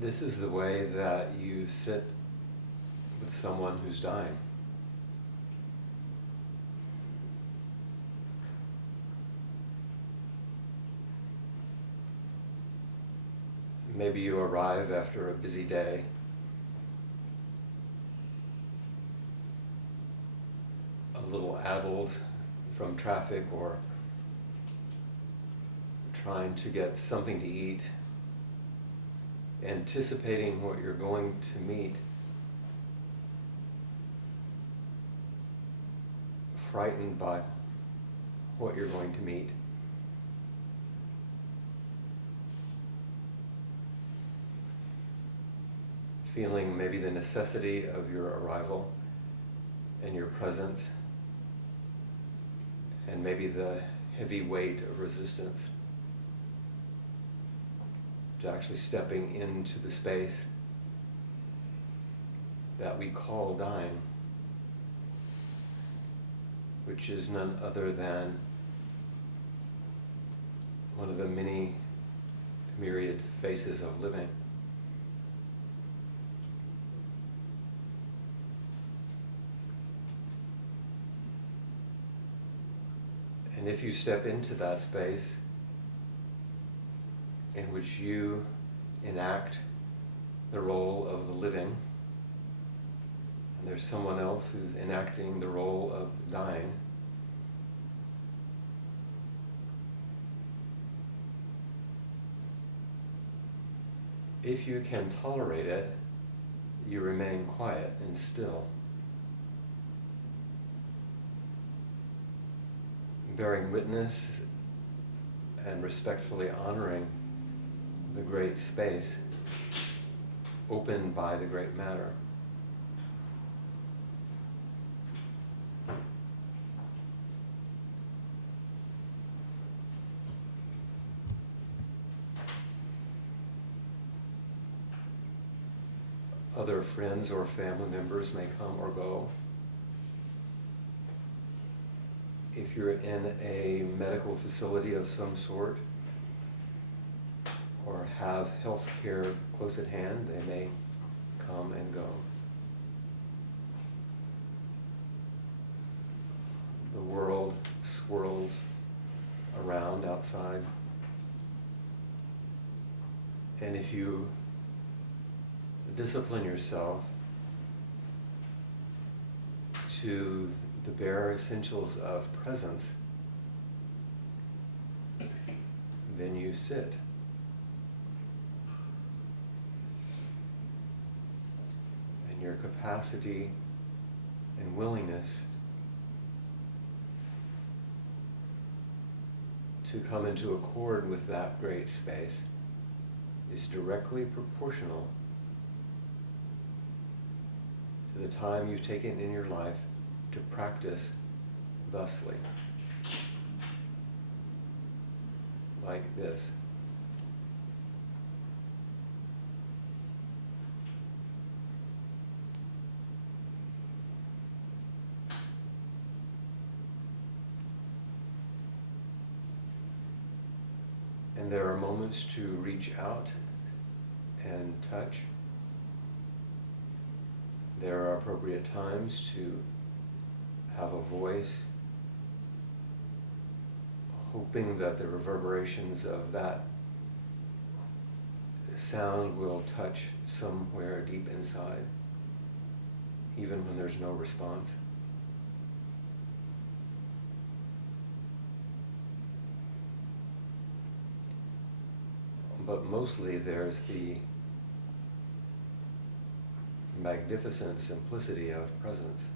This is the way that you sit with someone who's dying. Maybe you arrive after a busy day. A little addled from traffic or trying to get something to eat, anticipating what you're going to meet, frightened by what you're going to meet. Feeling maybe the necessity of your arrival and your presence, and maybe the heavy weight of resistance to actually stepping into the space that we call dying, which is none other than one of the many myriad faces of living. And if you step into that space in which you enact the role of the living, and there's someone else who's enacting the role of dying, if you can tolerate it, you remain quiet and still, bearing witness and respectfully honoring the great space opened by the great matter. Other friends or family members may come or go. If you're in a medical facility of some sort, or have health care close at hand, they may come and go. The world swirls around outside. And if you discipline yourself to the bare essentials of presence, then you sit. And your capacity and willingness to come into accord with that great space is directly proportional to the time you've taken in your life to practice thusly, like this. And there are moments to reach out and touch. There are appropriate times to have a voice, hoping that the reverberations of that sound will touch somewhere deep inside, even when there's no response. But mostly there's the magnificent simplicity of presence.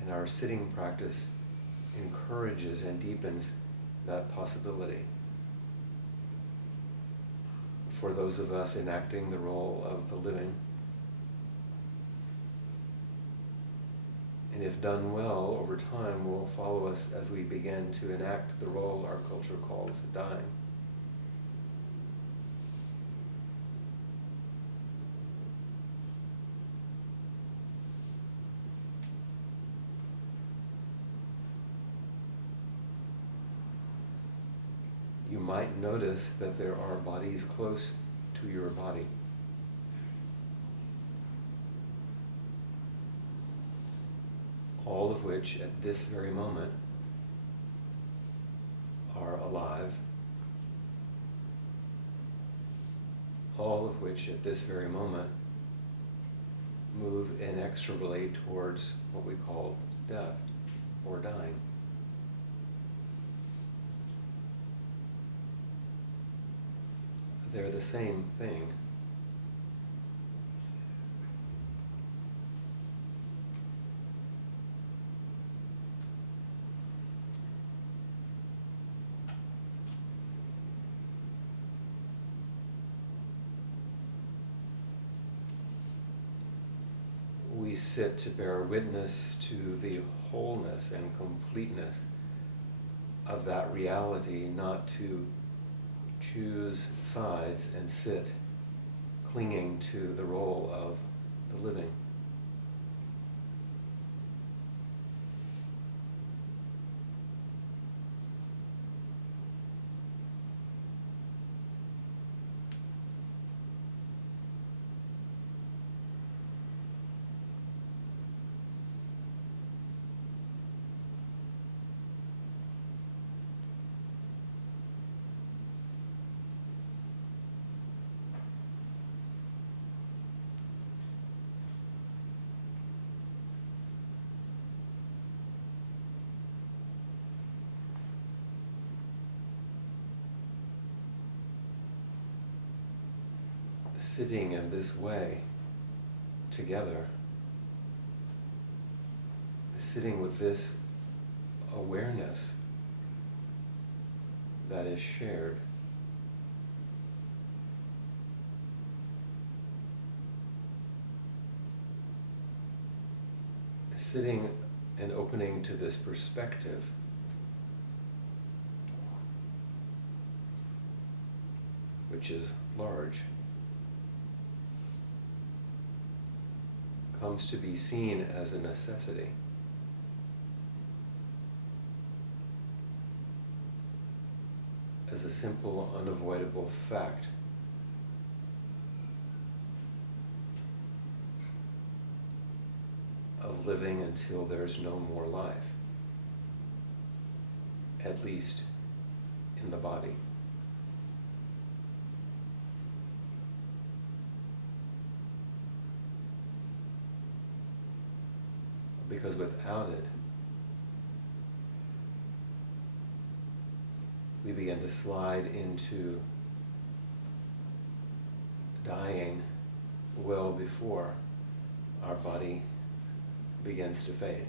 And our sitting practice encourages and deepens that possibility. For those of us enacting the role of the living, and if done well, over time will follow us as we begin to enact the role our culture calls dying. You might notice that there are bodies close to your body. All of which at this very moment are alive, all of which at this very moment move inexorably towards what we call death or dying. They're the same thing. We sit to bear witness to the wholeness and completeness of that reality, not to choose sides and sit clinging to the role of the living. sitting in this way together, sitting with this awareness that is shared, sitting and opening to this perspective which is large, comes to be seen as a necessity. As a simple, unavoidable fact. Of living until there's no more life, at least in the body. Because without it, we begin to slide into dying well before our body begins to fade.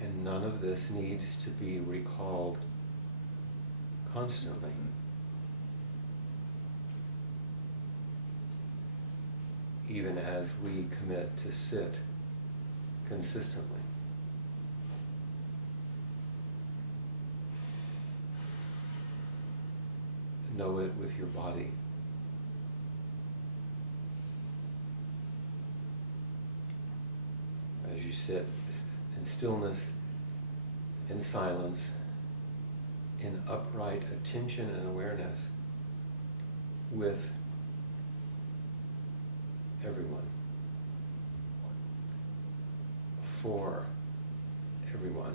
And none of this needs to be recalled constantly. Even as we commit to sit consistently. Know it with your body. As you sit in stillness, in silence, in upright attention and awareness with everyone, for everyone.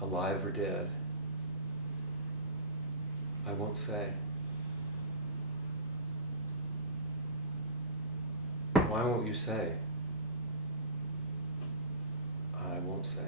Alive or dead, I won't say. Why won't you say? I won't say.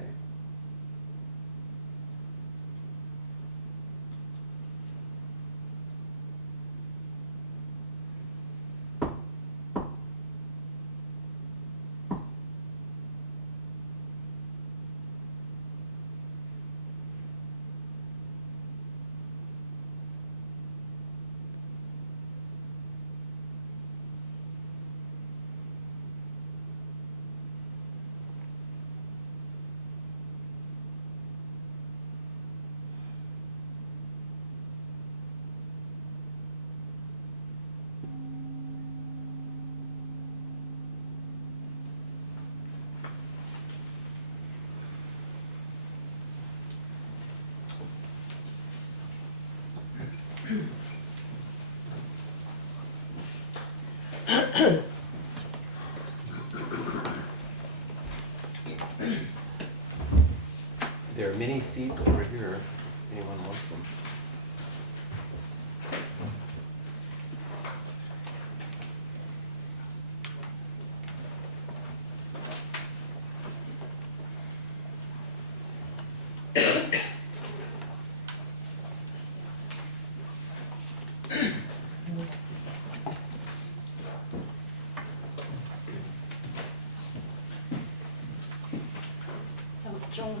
There are many seats over here, if anyone wants them. Joel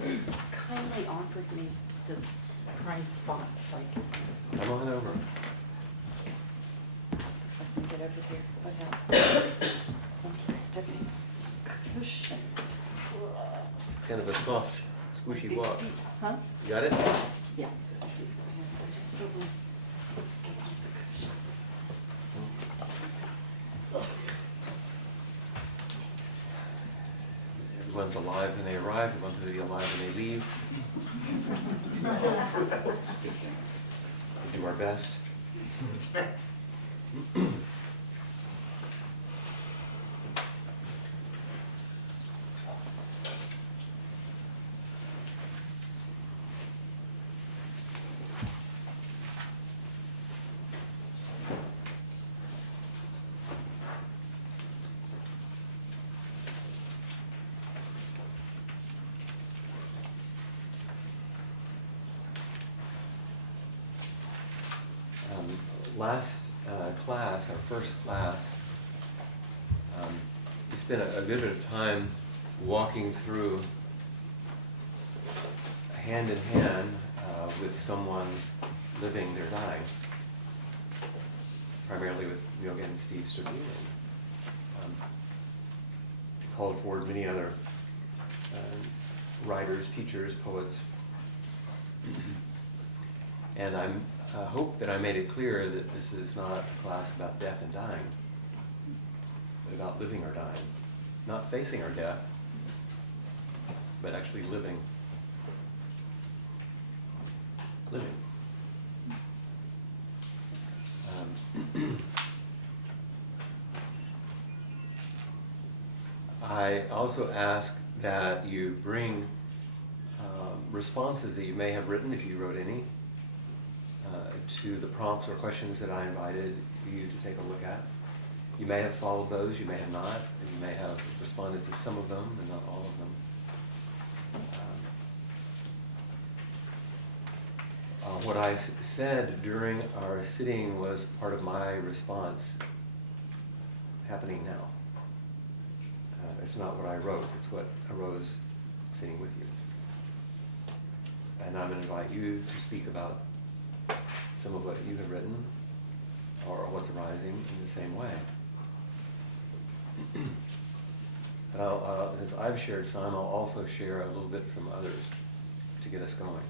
kindly offered me the prime spot, so I can, Come on over. if I Get over here. Okay. Thank you, Stephanie. Cushion. It's kind of a soft, squishy Big walk. feet, huh? You got it? Yeah. I just don't want to get off the cushion. Everyone's alive when they arrive, we want them to be alive when they leave. We do our best. Last class, our first class, we spent a good bit of time walking through hand in hand with someone's living their dying, primarily with Yoga and Steve Stubine. Called forward many other writers, teachers, poets. And I hope that I made it clear that this is not a class about death and dying, but about living or dying. Not facing our death, but actually living. Living. I also ask that you bring responses that you may have written, if you wrote any, to the prompts or questions that I invited you to take a look at. You may have followed those, you may have not, and you may have responded to some of them and not all of them. What I said during our sitting was part of my response happening now. It's not what I wrote, it's what arose sitting with you. And I'm going to invite you to speak about some of what you have written or what's arising in the same way. And as I've shared some, I'll also share a little bit from others to get us going.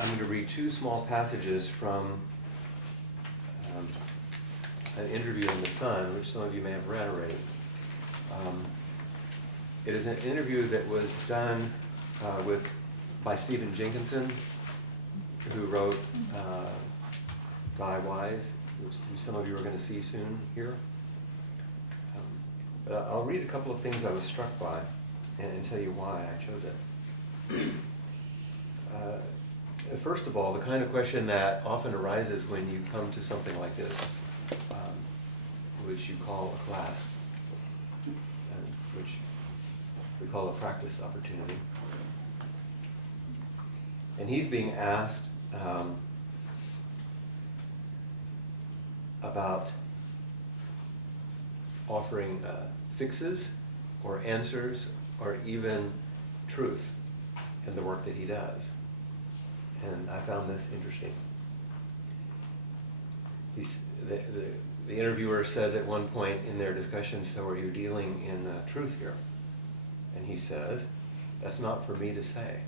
I'm going to read two small passages from an interview in The Sun, which some of you may have read already. It is an interview that was done by Stephen Jenkinson, who wrote Die Wise, which some of you are going to see soon here. I'll read a couple of things I was struck by and tell you why I chose it. First of all, the kind of question that often arises when you come to something like this, which you call a class, which we call a practice opportunity. And he's being asked about offering fixes or answers or even truth in the work that he does. And I found this interesting. The interviewer says at one point in their discussion, so are you dealing in truth here? And he says, that's not for me to say.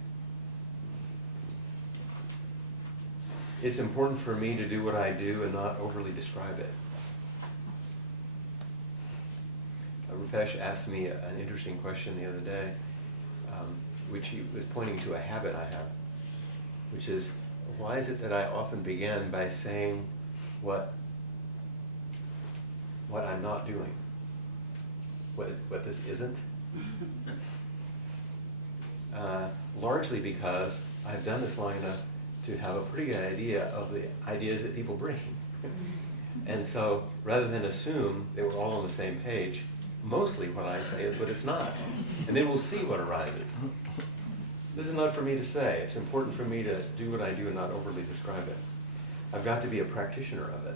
It's important for me to do what I do and not overly describe it. Rupesh asked me an interesting question the other day, which he was pointing to a habit I have, which is, why is it that I often begin by saying what I'm not doing, what this isn't? Largely because I've done this long enough to have a pretty good idea of the ideas that people bring. And so, rather than assume that we're all on the same page, mostly what I say is what it's not. And then we'll see what arises. This is not for me to say. It's important for me to do what I do and not overly describe it. I've got to be a practitioner of it.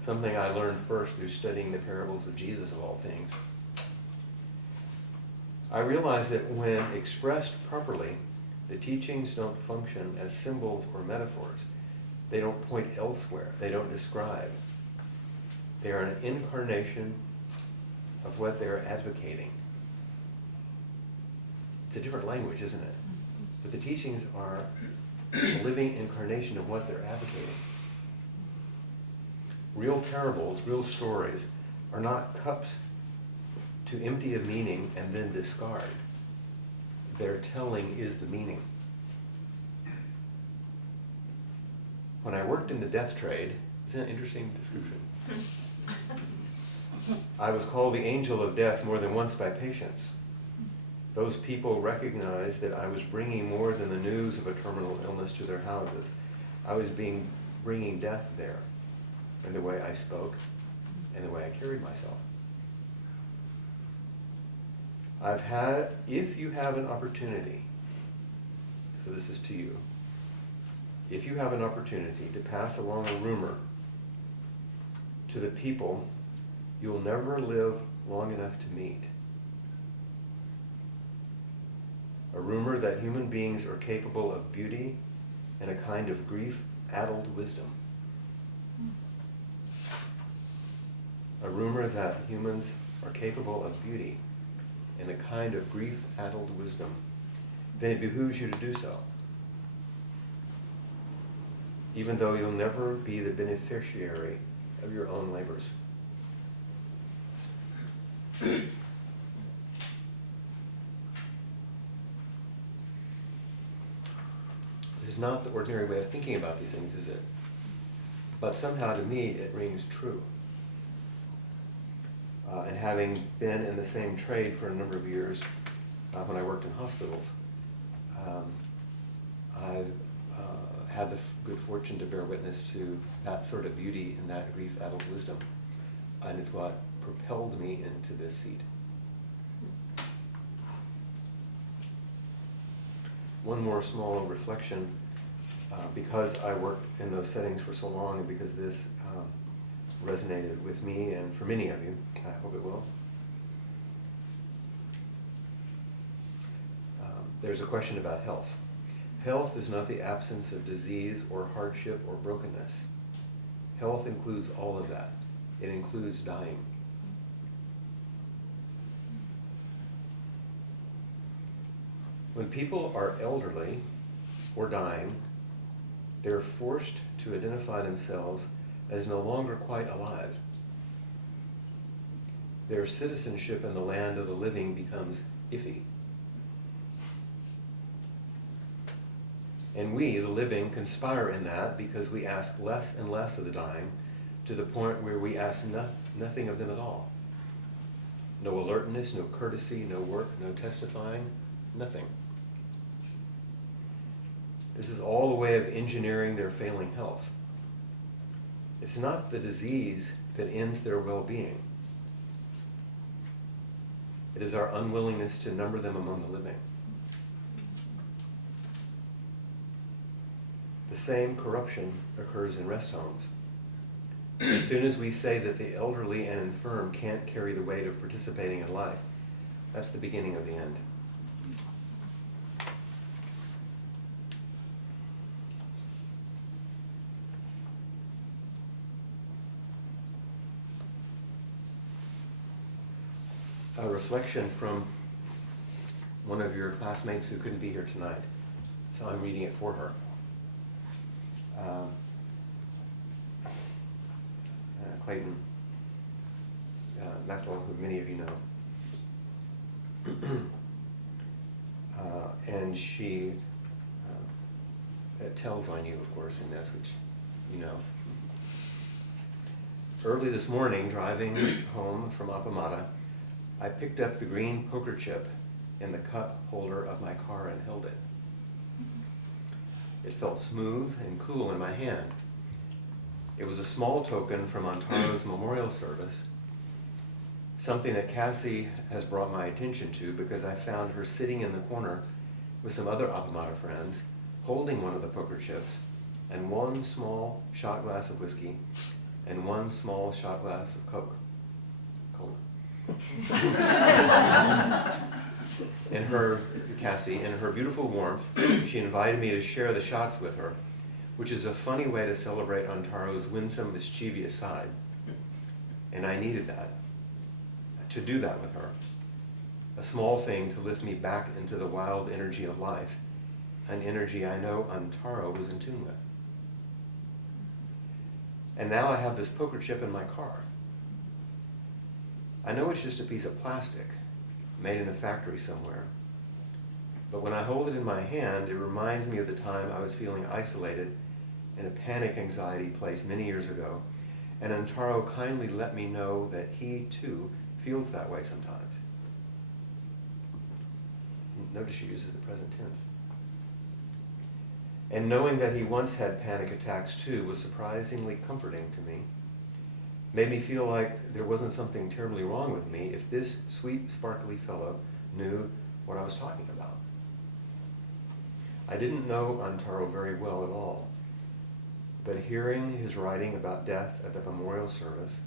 Something I learned first through studying the parables of Jesus, of all things. I realized that when expressed properly, the teachings don't function as symbols or metaphors. They don't point elsewhere. They don't describe. They are an incarnation of what they're advocating. It's a different language, isn't it? But the teachings are a living incarnation of what they're advocating. Real parables, real stories, are not cups to empty of meaning and then discard. Their telling is the meaning. When I worked in the death trade, isn't that an interesting description? I was called the angel of death more than once by patients. Those people recognized that I was bringing more than the news of a terminal illness to their houses. I was bringing death there in the way I spoke and the way I carried myself. If you have an opportunity, so this is to you, if you have an opportunity to pass along a rumor to the people you'll never live long enough to meet, a rumor that human beings are capable of beauty and a kind of grief-addled wisdom, a rumor that humans are capable of beauty and a kind of grief-addled wisdom, then it behooves you to do so, even though you'll never be the beneficiary of your own labors. This is not the ordinary way of thinking about these things, is it? But somehow to me it rings true. And having been in the same trade for a number of years when I worked in hospitals, I've had the good fortune to bear witness to that sort of beauty and that grief-addled wisdom. And it's what propelled me into this seat. One more small reflection, because I worked in those settings for so long and because this resonated with me and for many of you, I hope it will. There's a question about health. Health is not the absence of disease or hardship or brokenness. Health includes all of that. It includes dying. When people are elderly or dying, they're forced to identify themselves as no longer quite alive. Their citizenship in the land of the living becomes iffy. And we, the living, conspire in that because we ask less and less of the dying, to the point where we ask nothing of them at all. No alertness, no courtesy, no work, no testifying, nothing. This is all a way of engineering their failing health. It's not the disease that ends their well-being. It is our unwillingness to number them among the living. The same corruption occurs in rest homes. As soon as we say that the elderly and infirm can't carry the weight of participating in life, that's the beginning of the end. A reflection from one of your classmates who couldn't be here tonight, so I'm reading it for her. Clayton Maxwell, who many of you know. And she it tells on you, of course, in this, which you know. Early this morning, driving home from Appamata, I picked up the green poker chip in the cup holder of my car and held it. It felt smooth and cool in my hand. It was a small token from Antaro's memorial service, something that Cassie has brought my attention to because I found her sitting in the corner with some other Appamada friends, holding one of the poker chips and one small shot glass of whiskey and one small shot glass of Cola. Cassie, in her beautiful warmth, she invited me to share the shots with her, which is a funny way to celebrate Antaro's winsome, mischievous side. And I needed that, to do that with her. A small thing to lift me back into the wild energy of life, an energy I know Antaro was in tune with. And now I have this poker chip in my car. I know it's just a piece of plastic, made in a factory somewhere. But when I hold it in my hand, it reminds me of the time I was feeling isolated in a panic anxiety place many years ago, and Antaro kindly let me know that he, too, feels that way sometimes. Notice she uses the present tense. And knowing that he once had panic attacks, too, was surprisingly comforting to me. Made me feel like there wasn't something terribly wrong with me if this sweet, sparkly fellow knew what I was talking about. I didn't know Antaro very well at all, but hearing his writing about death at the memorial service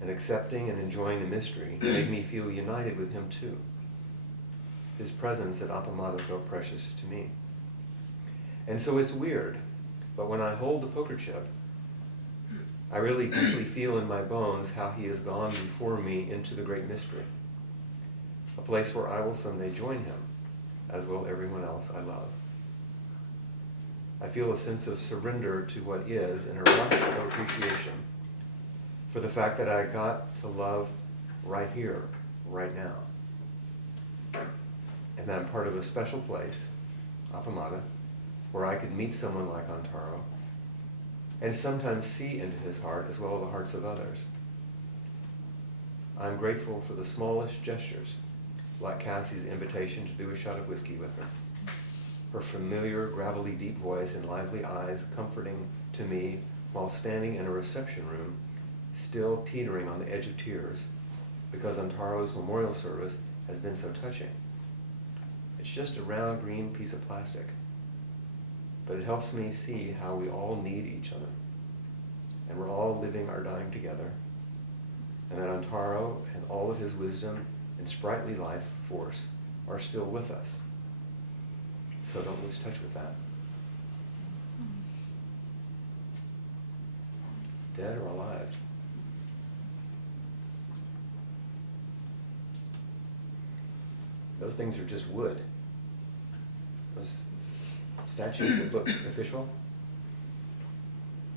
and accepting and enjoying the mystery made me feel united with him too. His presence at Appamada felt precious to me. And so it's weird, but when I hold the poker chip, I really deeply feel in my bones how he has gone before me into the great mystery, a place where I will someday join him, as will everyone else I love. I feel a sense of surrender to what is and a remarkable appreciation for the fact that I got to love right here, right now. And that I'm part of a special place, Appamada, where I could meet someone like Antaro and sometimes see into his heart as well as the hearts of others. I'm grateful for the smallest gestures, like Cassie's invitation to do a shot of whiskey with her familiar, gravelly, deep voice and lively eyes comforting to me while standing in a reception room, still teetering on the edge of tears, because Antaro's memorial service has been so touching. It's just a round green piece of plastic, but it helps me see how we all need each other, and we're all living our dying together, and that Antaro and all of his wisdom and sprightly life force are still with us. So don't lose touch with that. Dead or alive? Those things are just wood. Those statues that look official,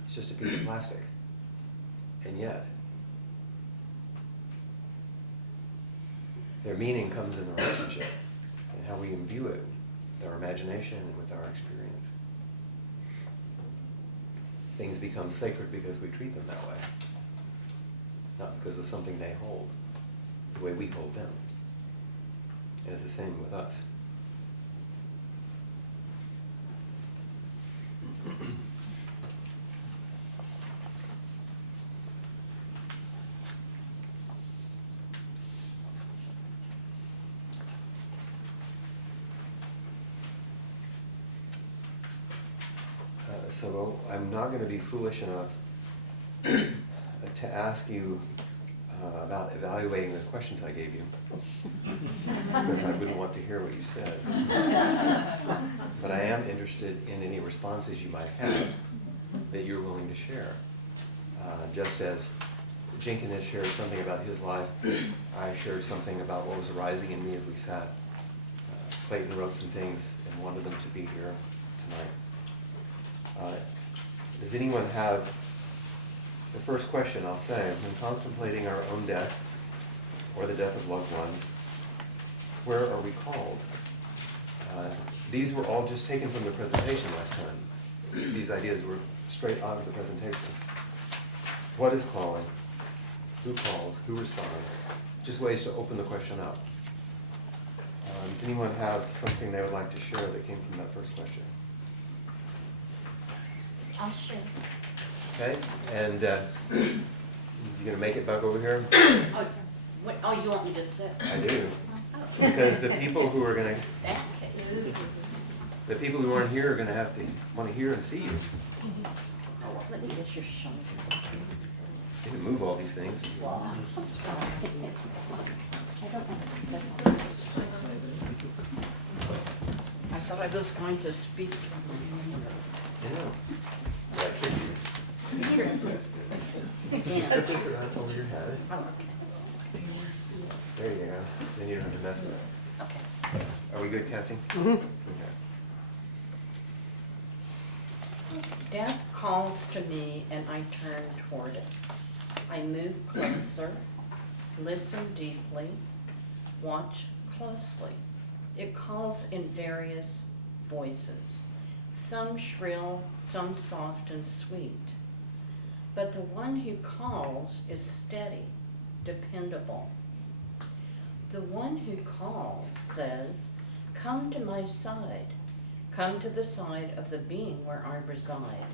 it's just a piece of plastic. And yet, their meaning comes in the relationship and how we imbue it with our imagination and with our experience. Things become sacred because we treat them that way, not because of something they hold, the way we hold them. And it's the same with us. So I'm not going to be foolish enough to ask you about evaluating the questions I gave you, because I wouldn't want to hear what you said. But I am interested in any responses you might have that you're willing to share. Just as Jenkins had shared something about his life, I shared something about what was arising in me as we sat. Clayton wrote some things and wanted them to be here tonight. Does anyone have, the first question I'll say, when contemplating our own death or the death of loved ones, where are we called? These were all just taken from the presentation last time. These ideas were straight out of the presentation. What is calling? Who calls? Who responds? Just ways to open the question up. Does anyone have something they would like to share that came from that first question? I'll share. Okay, and you gonna make it back over here? Oh, you want me to sit? I do. Oh. Because the people who are gonna, Back. the people who aren't here are gonna have to wanna hear and see you. Let me get your shoulder. You can move all these things. Wow. I don't want to step on it. I thought I was going to speak. I know. Yeah, tricky. Yeah. Put this around over your head. Oh, okay. There you go. Then you don't have to mess with it. Okay. Are we good, Cassie? Mm-hmm. Okay. Death calls to me and I turn toward it. I move closer, listen deeply, watch closely. It calls in various voices, some shrill, some soft and sweet. But the one who calls is steady, dependable. The one who calls says, "Come to my side. Come to the side of the being where I reside,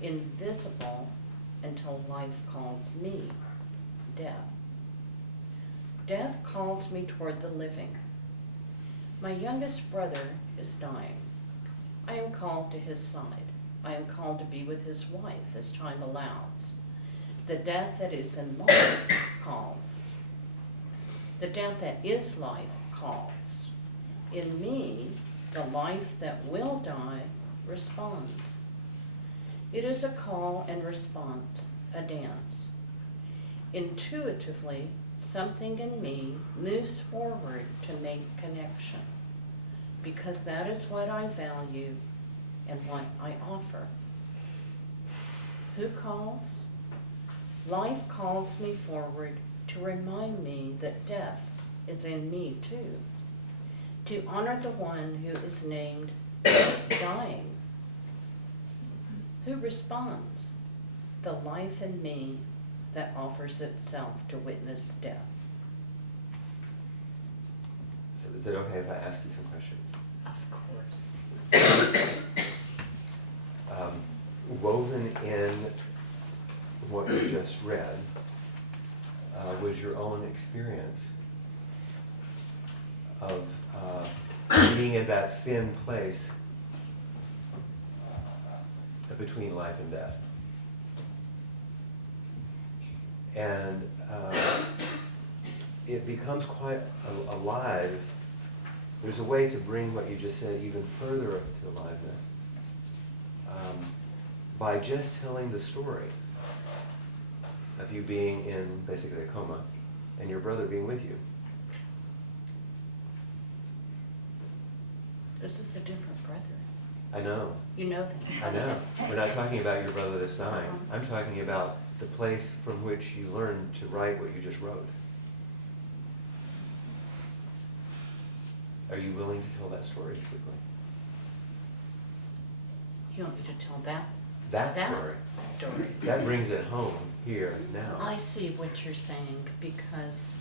invisible until life calls me, death. Death calls me toward the living. My youngest brother is dying. I am called to his side. I am called to be with his wife as time allows. The death that is in life calls. The death that is life calls. In me, the life that will die responds. It is a call and response, a dance. Intuitively, something in me moves forward to make connection, because that is what I value and what I offer. Who calls? Life calls me forward to remind me that death is in me too, to honor the one who is named dying. Who responds? The life in me that offers itself to witness death. So is it okay if I ask you some questions? Of course. Woven in what you just read was your own experience of being in that thin place between life and death. And it becomes quite alive. There's a way to bring what you just said even further to aliveness by just telling the story of you being in basically a coma and your brother being with you. This is a different brother. I know. You know that. I know. We're not talking about your brother that's dying. I'm talking about the place from which you learned to write what you just wrote. Are you willing to tell that story quickly? You want me to tell that? That story. Story. That brings it home here now. I see what you're saying, because,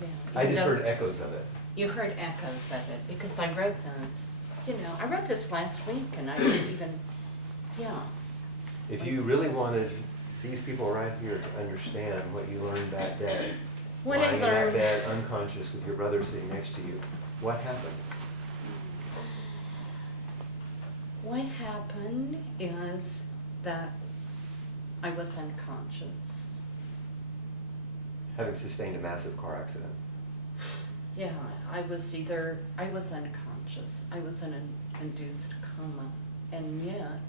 yeah. I just even though heard echoes of it. You heard echoes of it, because I wrote this, I wrote this last week, and I didn't even, yeah. If you really wanted these people right here to understand what you learned that day, What I lying in that learned- bed unconscious with your brother sitting next to you, what happened? What happened is that I was unconscious. Having sustained a massive car accident. Yeah, I was unconscious. I was in an induced coma, and yet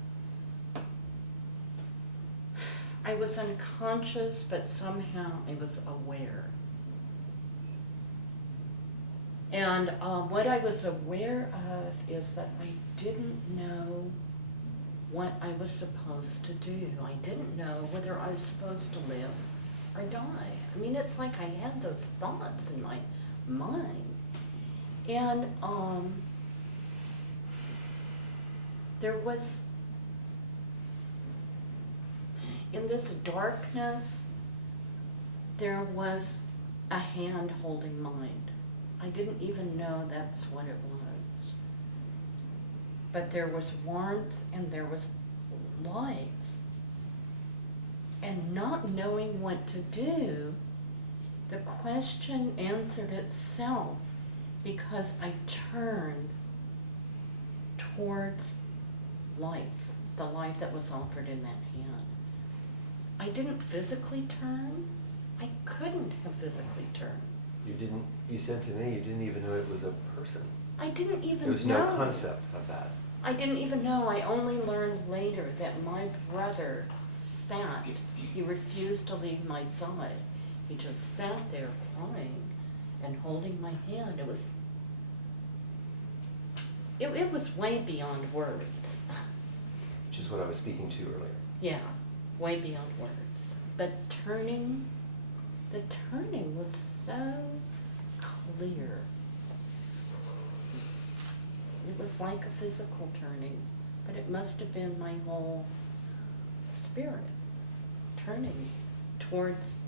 I was unconscious, but somehow I was aware. And what I was aware of is that I didn't know what I was supposed to do. I didn't know whether I was supposed to live or die. I mean, it's like I had those thoughts in my mind. And there was, in this darkness, there was a hand holding mine. I didn't even know that's what it was. But there was warmth and there was life. And not knowing what to do, the question answered itself because I turned towards life, the life that was offered in that hand. I didn't physically turn. I couldn't have physically turned. You said to me you didn't even know it was a person. I didn't even know. There was no concept of that. I didn't even know. I only learned later that my brother sat. He refused to leave my side. He just sat there crying and holding my hand. It was way beyond words. Which is what I was speaking to earlier. Yeah, way beyond words. But the turning was so clear. It was like a physical turning, but it must have been my whole spirit turning towards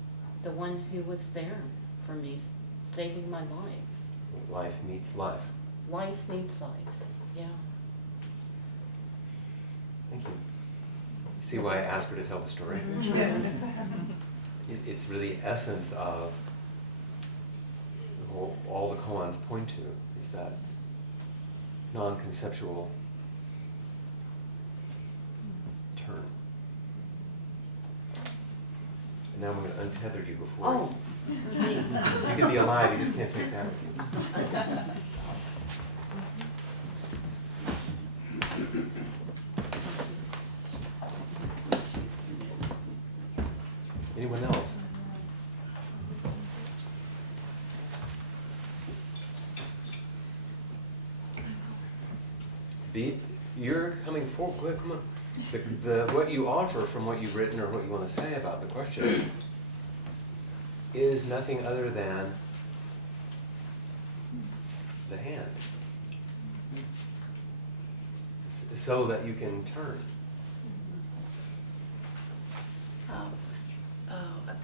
the one who was there for me, saving my life. Life meets life. Life meets life, yeah. Thank you. See why I asked her to tell the story? It's really the essence of all the koans point to, is that non-conceptual turn. And now I'm going to untether you before. Oh, please. You can be alive, you just can't take that with you. Anyone else? You're coming forward. Come on. What you offer from what you've written or what you want to say about the question is nothing other than the hand, so that you can turn.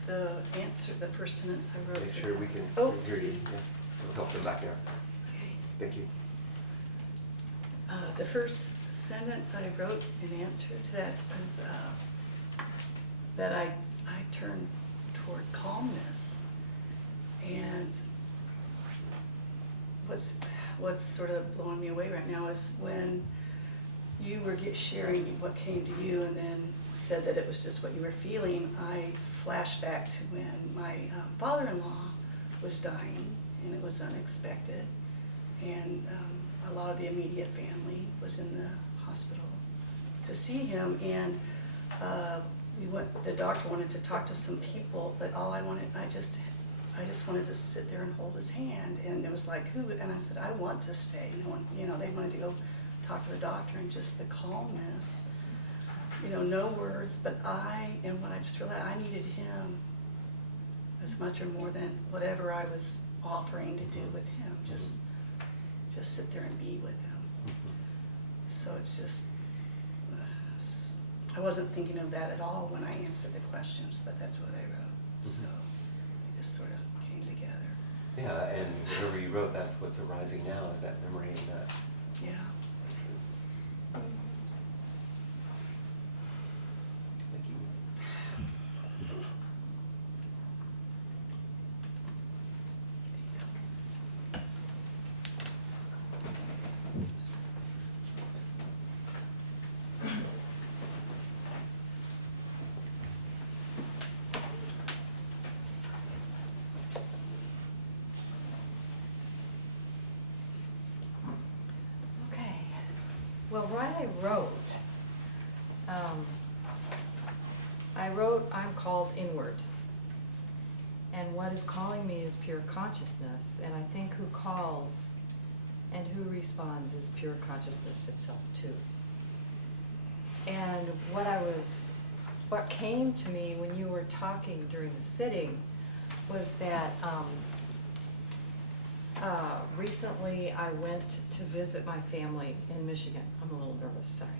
The answer, the first sentence I wrote. Make sure we can hear you. Yeah. It'll help them back there. Okay. Thank you. The first sentence I wrote in answer to that was that I turned toward calmness, and what's sort of blowing me away right now is when you were sharing what came to you and then said that it was just what you were feeling, I flashed back to when my father-in-law was dying, and it was unexpected, and a lot of the immediate family was in the hospital to see him, and the doctor wanted to talk to some people, but I just wanted to sit there and hold his hand, and it was like, who? And I said, I want to stay. No one, they wanted to go talk to the doctor, and just the calmness, no words, but what I just realized, I needed him as much or more than whatever I was offering to do with him, just sit there and be with him. So it's just, I wasn't thinking of that at all when I answered the questions, but that's what I wrote. So it just sort of came together. Yeah, and whatever you wrote, that's what's arising now, is that memory and that. Yeah. Thank you. Thanks. Okay. Well, what I wrote, I'm called inward. And what is calling me is pure consciousness. And I think who calls and who responds is pure consciousness itself too. And what came to me when you were talking during the sitting was that recently I went to visit my family in Michigan. I'm a little nervous, sorry.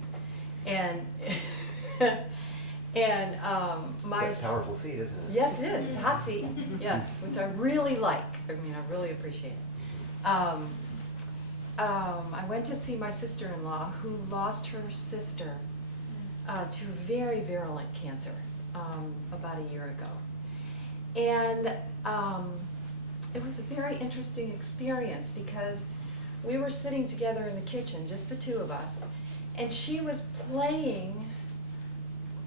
And my It's a powerful seat, isn't it? yes, it is. It's a hot seat. Yes, which I really like. I mean, I really appreciate it. I went to see my sister-in-law who lost her sister to very virulent cancer about a year ago. And it was a very interesting experience because we were sitting together in the kitchen, just the two of us, and she was playing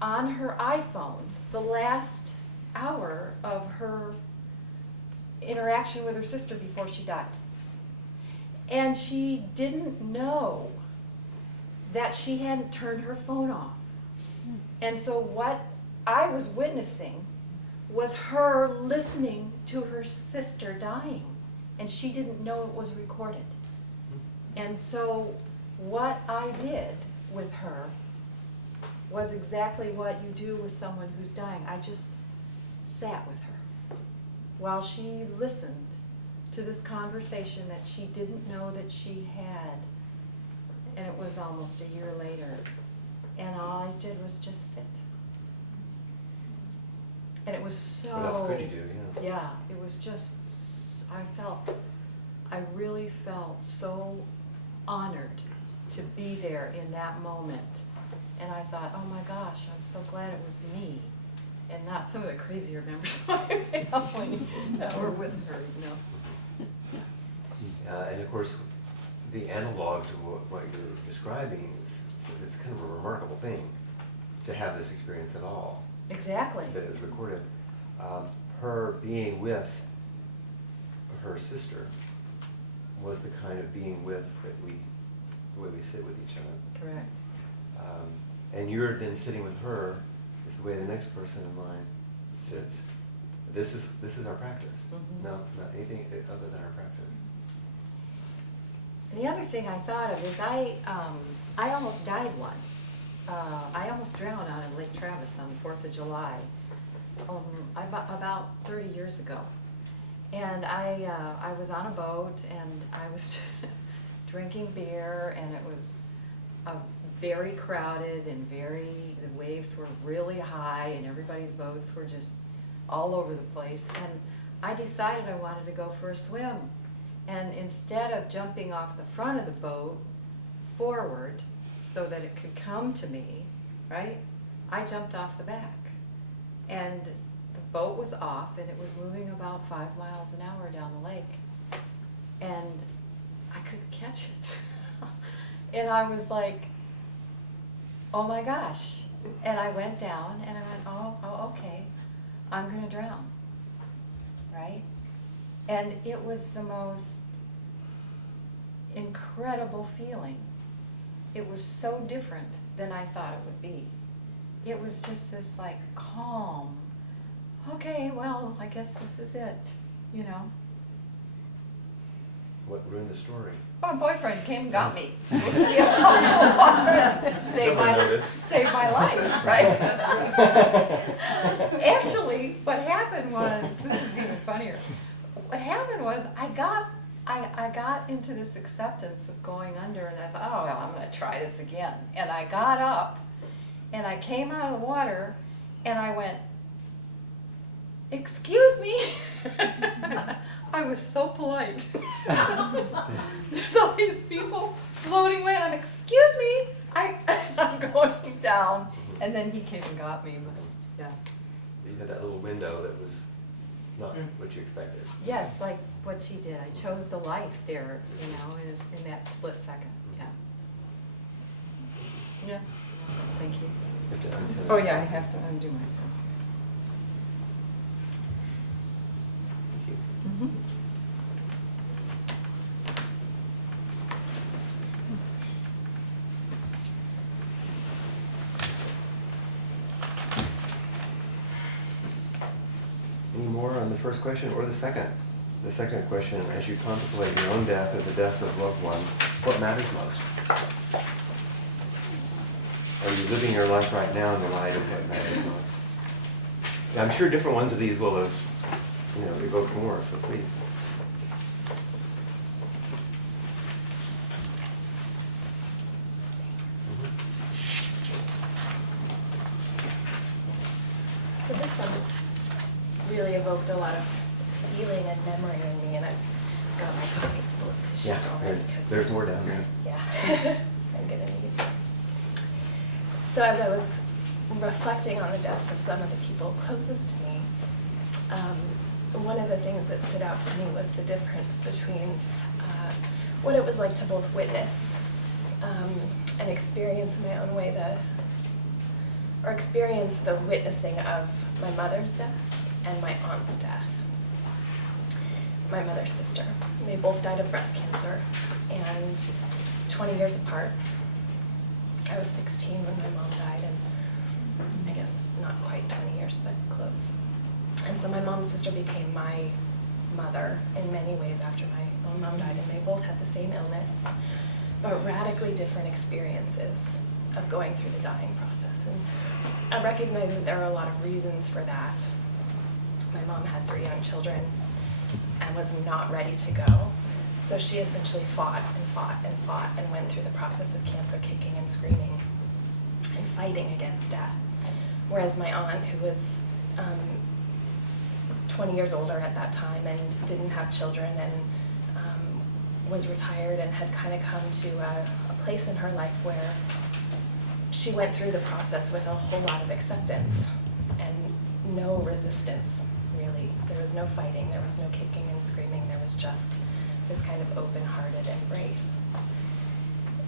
on her iPhone the last hour of her interaction with her sister before she died. And she didn't know that she hadn't turned her phone off. And so what I was witnessing was her listening to her sister dying, and she didn't know it was recorded. And so what I did with her was exactly what you do with someone who's dying. I just sat with her while she listened to this conversation that she didn't know that she had. And it was almost a year later. And all I did was just sit. And it was so... What else could you do, yeah. Yeah, it was just, I really felt so honored to be there in that moment. And I thought, oh my gosh, I'm so glad it was me and not some of the crazier members of my family that were with her, you know. And of course, the analog to what you're describing it's kind of a remarkable thing to have this experience at all. Exactly. That it was recorded. Her being with her sister was the kind of being with the way we sit with each other. Correct. And you're then sitting with her is the way the next person in line sits. This is our practice. Mhm. No, not anything other than our practice. And the other thing I thought of is I almost died once. I almost drowned out in Lake Travis on the 4th of July, about 30 years ago. And I was on a boat and I was drinking beer, and it was very crowded and the waves were really high and everybody's boats were just all over the place. And I decided I wanted to go for a swim. And instead of jumping off the front of the boat forward so that it could come to me, right, I jumped off the back. And the boat was off and it was moving about 5 miles an hour down the lake. And I couldn't catch it. And I was like, oh my gosh. And I went down and I went, oh, okay, I'm gonna drown, right? And it was the most incredible feeling. It was so different than I thought it would be. It was just this like calm, okay, well, I guess this is it, you know? What ruined the story? My boyfriend came and got me. Saved Someone noticed. saved my life, right? Actually, what happened was, this is even funnier. What happened was I got into this acceptance of going under, and I thought, oh, well, I'm going to try this again. And I got up, and I came out of the water, and I went, excuse me. I was so polite. There's all these people floating away, and I'm, excuse me, I'm going down. And then he came and got me, but yeah. You had that little window that was not what you expected. Yes, like what she did. I chose the life there, you know, in that split second, yeah. Yeah, thank you. You have to untie Oh it. yeah, I have to undo myself. Thank you. Mm-hmm. Any more on the first question or the second? The second question, as you contemplate your own death or the death of loved ones, what matters most? Are you living your life right now in the light of what matters most? Yeah, I'm sure different ones of these will have, evoked more, so please. So this one really evoked a lot of feeling and memory in me, and I've got my pockets full of tissues Yeah, already. 'Cause there's more down there. Yeah, I'm gonna need. So as I was reflecting on the deaths of some of the people closest to me, one of the things that stood out to me was the difference between what it was like to both witness and experience in my own way or experience the witnessing of my mother's death and my aunt's death. My mother's sister. They both died of breast cancer, and 20 years apart. I was 16 when my mom died, and I guess not quite 20 years, but close. And so my mom's sister became my mother in many ways after my own mom died, and they both had the same illness, but radically different experiences of going through the dying process. And I recognize that there are a lot of reasons for that. My mom had 3 young children and was not ready to go. So she essentially fought and fought and fought and went through the process of cancer, kicking and screaming and fighting against death. Whereas my aunt, who was 20 years older at that time and didn't have children and was retired and had kind of come to a place in her life where she went through the process with a whole lot of acceptance and no resistance, really. There was no fighting, there was no kicking and screaming, there was just this kind of open-hearted embrace.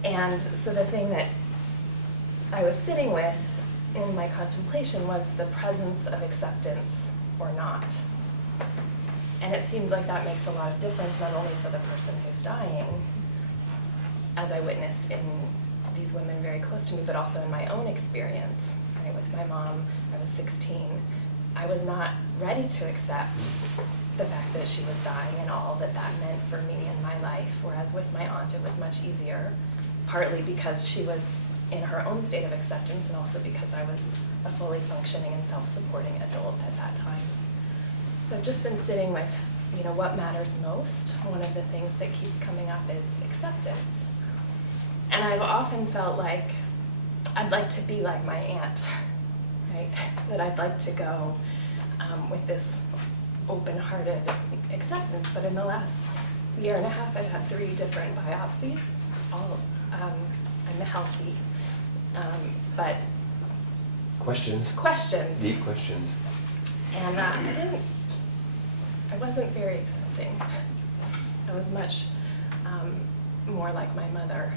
And so the thing that I was sitting with in my contemplation was the presence of acceptance or not. And it seems like that makes a lot of difference, not only for the person who's dying, as I witnessed in these women very close to me, but also in my own experience. Right? With my mom, I was 16. I was not ready to accept the fact that she was dying and all that that meant for me in my life, whereas with my aunt it was much easier, partly because she was in her own state of acceptance and also because I was a fully functioning and self-supporting adult at that time. So I've just been sitting with, what matters most. One of the things that keeps coming up is acceptance. And I've often felt like I'd like to be like my aunt, right? That I'd like to go with this open-hearted acceptance. But in the last year and a half, I've had 3 different biopsies. All I'm healthy, but Questions? Deep questions. And I wasn't very accepting. I was much more like my mother,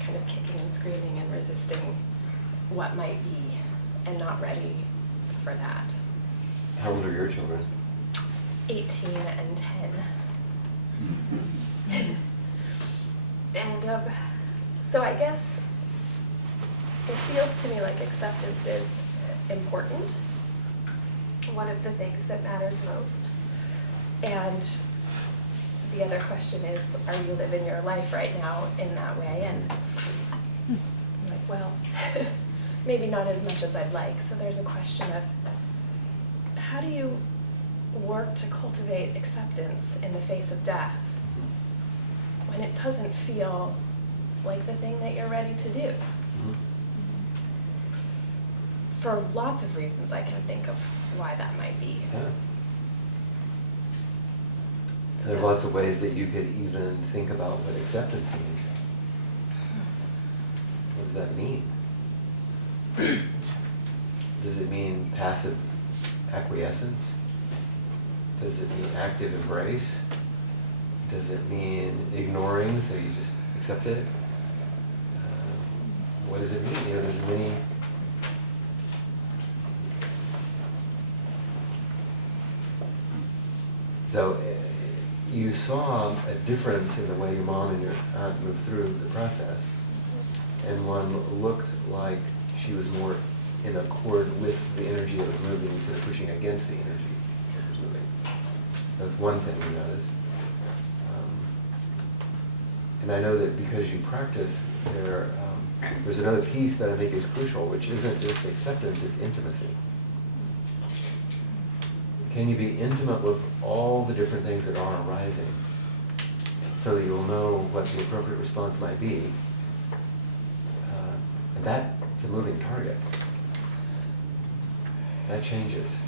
kind of kicking and screaming and resisting what might be and not ready for that. How old are your children? 18 and 10. And so I guess it feels to me like acceptance is important, one of the things that matters most. And the other question is, are you living your life right now in that way? And I'm like, well, maybe not as much as I'd like. So there's a question of how do you work to cultivate acceptance in the face of death when it doesn't feel like the thing that you're ready to do? Mm-hmm. For lots of reasons I can think of why that might be. Yeah. There are lots of ways that you could even think about what acceptance means. What does that mean? Does it mean passive acquiescence? Does it mean active embrace? Does it mean ignoring, so you just accept it? What does it mean? There's many. So you saw a difference in the way your mom and your aunt moved through the process, and one looked like she was more in accord with the energy that was moving instead of pushing against the energy that was moving. That's one thing you notice. And I know that because you practice, there's another piece that I think is crucial, which isn't just acceptance, it's intimacy. Can you be intimate with all the different things that are arising so that you'll know what the appropriate response might be? And that's a moving target. That changes.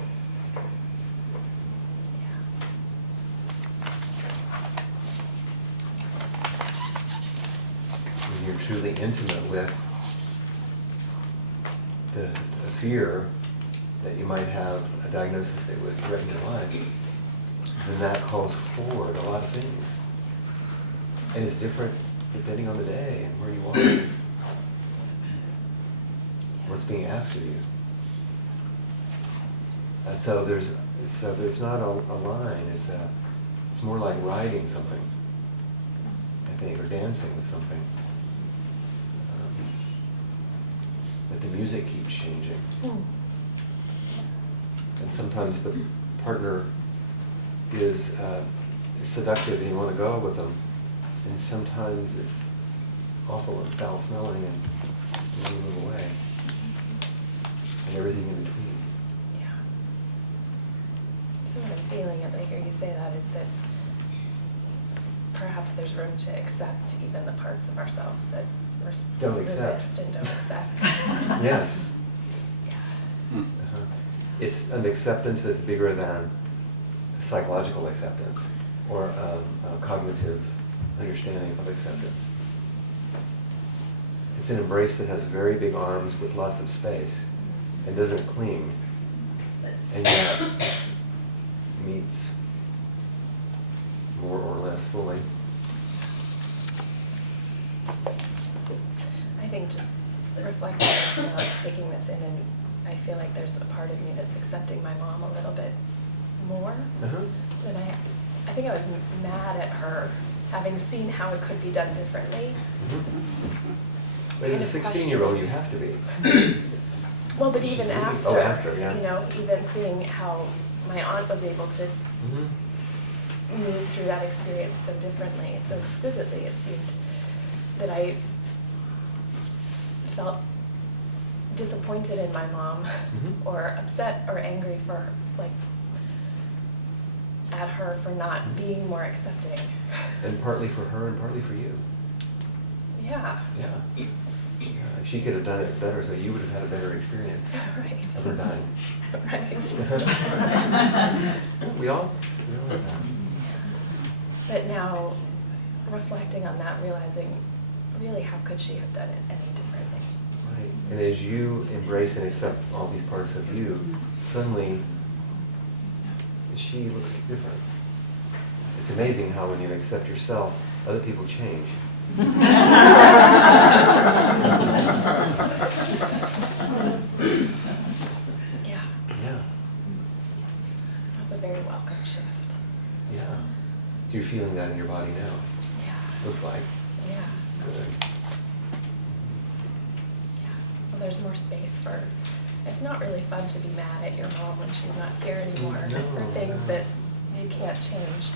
When you're truly intimate with the fear that you might have a diagnosis that would threaten your life, then that calls forward a lot of things. And it's different depending on the day and where you are. What's being asked of you. So there's not a line. It's more like riding something, I think, or dancing with something. But the music keeps changing. And sometimes the partner is seductive and you want to go with them. And sometimes it's awful and foul smelling and you want to move away. And everything in between. Yeah. So what I'm feeling as I hear you say that is that perhaps there's room to accept even the parts of ourselves that Don't accept. resist and don't accept. Yes. Yeah. Uh-huh. It's an acceptance that's bigger than psychological acceptance or a cognitive understanding of acceptance. It's an embrace that has very big arms with lots of space and doesn't cling, and yet meets more or less fully. I think just reflecting on this now, taking this in, and I feel like there's a part of me that's accepting my mom a little bit more Uh-huh. than I think I was mad at her, having seen how it could be done differently. Mm-hmm. But as a 16-year-old, you have to be. Well, but She's even leaving. after, Oh, after, yeah. you know, even seeing how my aunt was able to Mm-hmm. move through that experience so differently, and so exquisitely, it seemed, that I felt disappointed in my mom, Mhm. or upset or angry for, like, at her for not being more accepting. And partly for her and partly for you. Yeah. Yeah. Yeah. If she could have done it better, so you would have had a better experience Right. of her dying. Right. We all have that. But now, reflecting on that, realizing, really, how could she have done it any differently? Right. And as you embrace and accept all these parts of you, suddenly she looks different. It's amazing how when you accept yourself, other people change. Yeah, Yeah. that's a very welcome shift. Yeah. So you're feeling that in your body now, Yeah. looks like. Yeah. Good. Yeah. Well, there's more space for, it's not really fun to be mad at your mom when she's not here anymore No, for things no. that you can't change.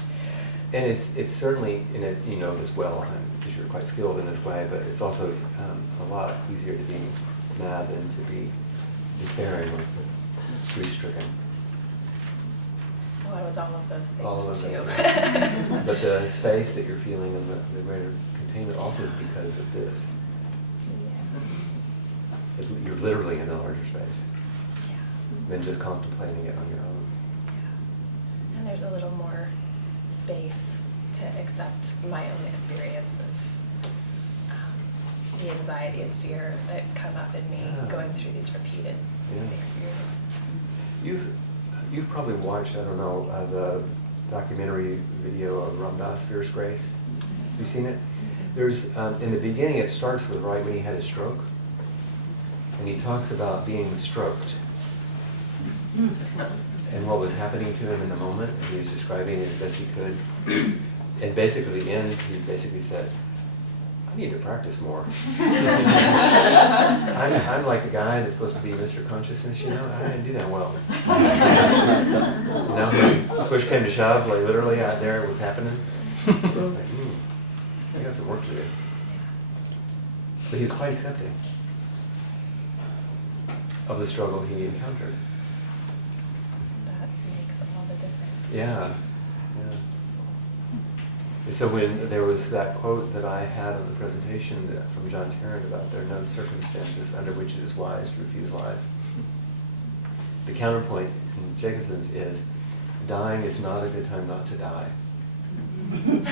And it's certainly, in it, you know this well, because you're quite skilled in this way, but it's also a lot easier to be mad than to be despairing or grief-stricken. Oh, I was all of those All of things them. too. But the space that you're feeling and the greater containment also is because of this. You're literally in a larger space Yeah. than just contemplating it on your own. Yeah. And there's a little more space to accept my own experience of the anxiety and fear that come up in me Yeah. going through these repeated Yeah. experiences. You've probably watched, I don't know, the documentary video of Ram Dass, Fierce Grace. Have you seen it? There's, in the beginning, it starts with right when he had his stroke. And he talks about being stroked. And what was happening to him in the moment, and he was describing it as best he could. And basically, at the end, he basically said, I need to practice more. I'm like the guy that's supposed to be Mr. Consciousness, you know, I didn't do that well. You know, when push came to shove, like literally out there, what's happening. Like, I got some work to do. But he was quite accepting of the struggle he encountered. That makes all the difference. Yeah, yeah. And so when there was that quote that I had on the presentation from John Tarrant about there are no circumstances under which it is wise to refuse life. The counterpoint in Jacobson's is, dying is not a good time not to die. Dying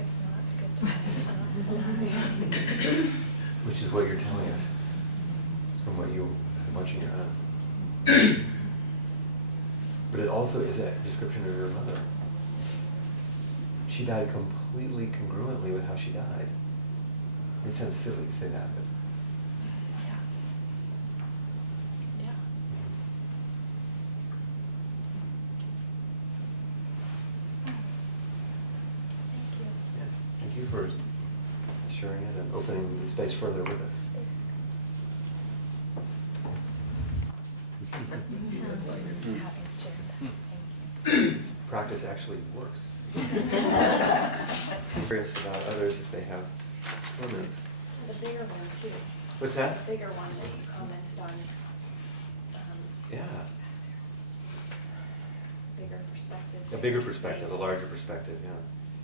is not a good time not to die. Which is what you're telling us from what you are watching your own. But it all also is a description of your mother. She died completely congruently with how she died. It sounds silly to say that, but Yeah. Yeah. Thank you. yeah. Thank you for sharing it and opening the space further with us. Having shared that. Thank you. This practice actually works. Curious about others if they have comments. The bigger one too. What's that? The bigger one that you commented on. Yeah, Bigger perspective. a bigger perspective, a space. larger perspective, yeah,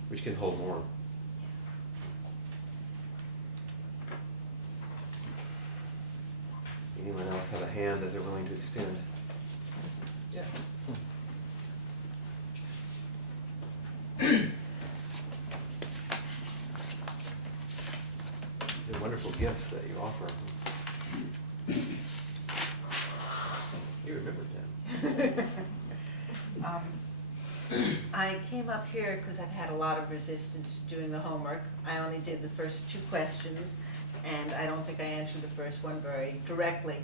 which can hold more. Anyone else have a hand that they're willing to extend? Yes. These are wonderful gifts that you offer. You remember them. I came up here because I've had a lot of resistance to doing the homework. I only did the first 2 questions, and I don't think I answered the first one very directly.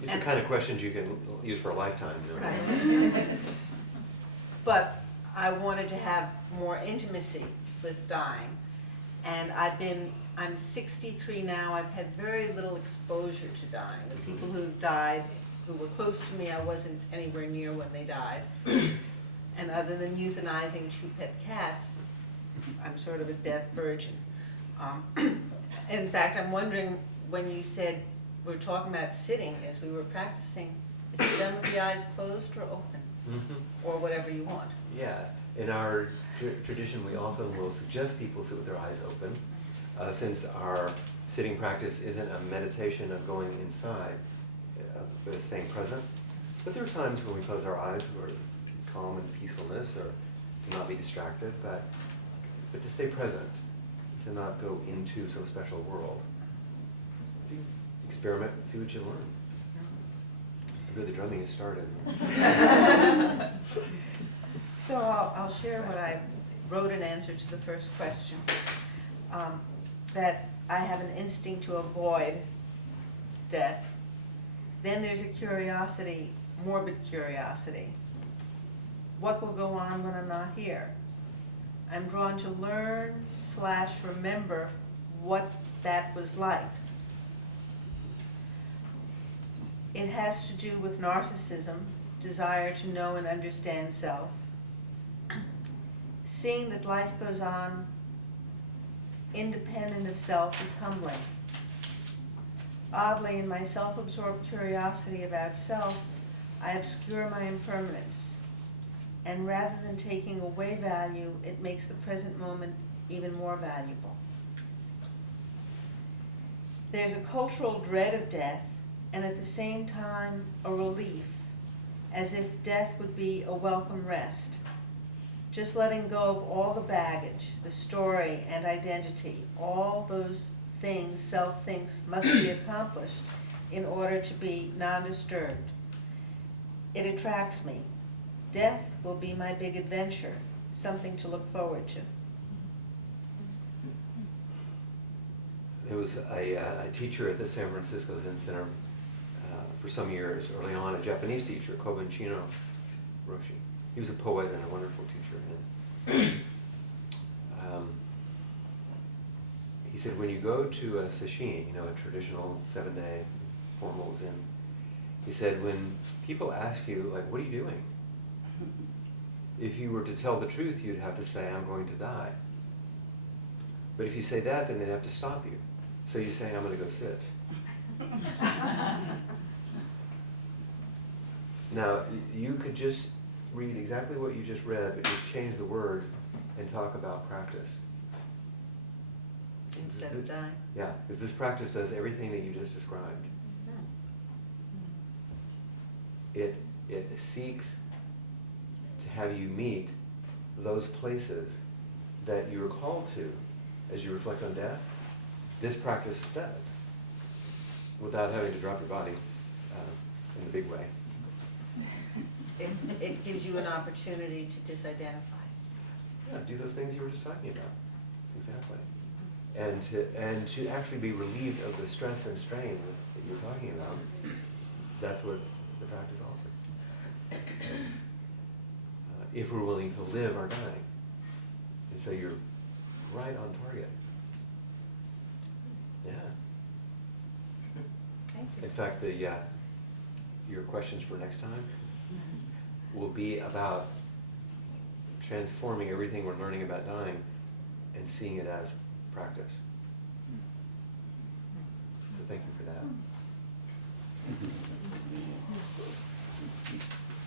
These are the kind of questions you can use for a lifetime. You know? Right. But I wanted to have more intimacy with dying, and I'm 63 now, I've had very little exposure to dying. The people who died, who were close to me, I wasn't anywhere near when they died. And other than euthanizing 2 pet cats, I'm sort of a death virgin. In fact, I'm wondering, when you said we're talking about sitting as we were practicing, is it done with the eyes closed or open? Mm-hmm. Or whatever you want? Yeah, in our tradition, we often will suggest people sit with their eyes open, since our sitting practice isn't a meditation of going inside, of staying present. But there are times when we close our eyes for calm and peacefulness, or to not be distracted, but to stay present, to not go into some special world. Experiment, see what you learn. I believe the drumming has started. So I'll share what I wrote in answer to the first question. That I have an instinct to avoid death. Then there's a curiosity, morbid curiosity. What will go on when I'm not here? I'm drawn to learn/remember what that was like. It has to do with narcissism, desire to know and understand self. Seeing that life goes on independent of self is humbling. Oddly, in my self-absorbed curiosity about self, I obscure my impermanence. And rather than taking away value, it makes the present moment even more valuable. There's a cultural dread of death, and at the same time, a relief, as if death would be a welcome rest. Just letting go of all the baggage, the story and identity, all those things self thinks must be accomplished in order to be non-disturbed. It attracts me. Death will be my big adventure, something to look forward to. There was a teacher at the San Francisco Zen Center for some years, early on, a Japanese teacher, Kobanchino Roshi. He was a poet and a wonderful teacher. And he said, when you go to a sesshin, a traditional 7-day formal Zen, he said, when people ask you, like, what are you doing? If you were to tell the truth, you'd have to say, I'm going to die. But if you say that, then they'd have to stop you. So you say, I'm going to go sit. Now, you could just read exactly what you just read, but just change the words and talk about practice. Instead of dying. Yeah, because this practice does everything that you just described. It seeks to have you meet those places that you are called to as you reflect on death. This practice does, without having to drop your body in the big way. it gives you an opportunity to disidentify. Yeah, do those things you were just talking about. Exactly. And to actually be relieved of the stress and strain that you're talking about, that's what the practice offers. If we're willing to live our dying. And so you're right on target. Yeah. Thank you. In fact, your questions for next time will be about transforming everything we're learning about dying and seeing it as practice. So thank you for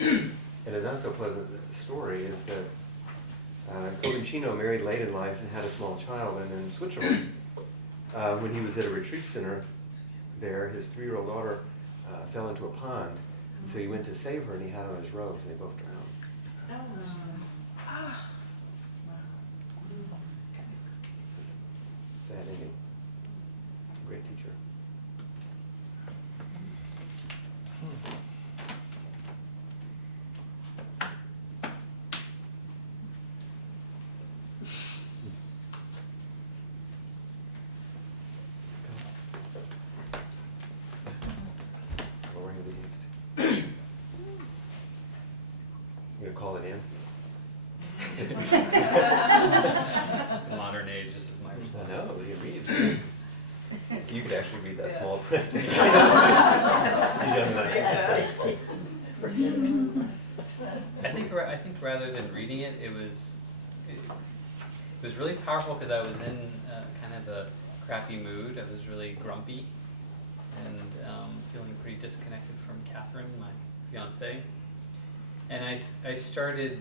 that. And a not so pleasant story is that Cavancino married late in life and had a small child, and in Switzerland, when he was at a retreat center there, his 3-year-old daughter fell into a pond, and so he went to save her, and he had on his robes, and they both drowned. Just sad ending. Great teacher. Lowering of the eaves. You gonna call it in? Modern age, this is my I response. know, you read. You could actually read that small Yes. print. You done that. I think rather than reading it, it was really powerful because I was in kind of a crappy mood. I was really grumpy and feeling pretty disconnected from Catherine, my fiance. And I started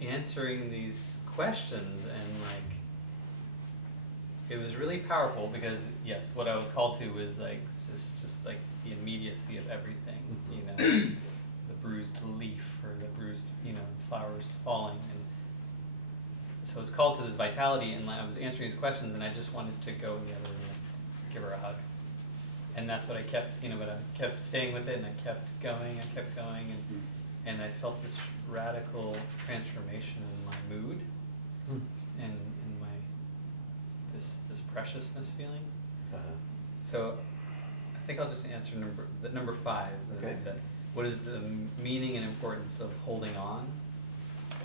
answering these questions, and like it was really powerful because yes, what I was called to was like this, just like the immediacy of everything, you know, the bruised leaf or the bruised, you know, flowers falling, and so I was called to this vitality, and I was answering these questions, and I just wanted to go in the other room and give her a hug, and that's what I kept, you know, but I kept staying with it, and I kept going, and I felt this radical transformation in my mood, and in my this preciousness feeling. So I think I'll just answer number 5. Okay. What is the meaning and importance of holding on?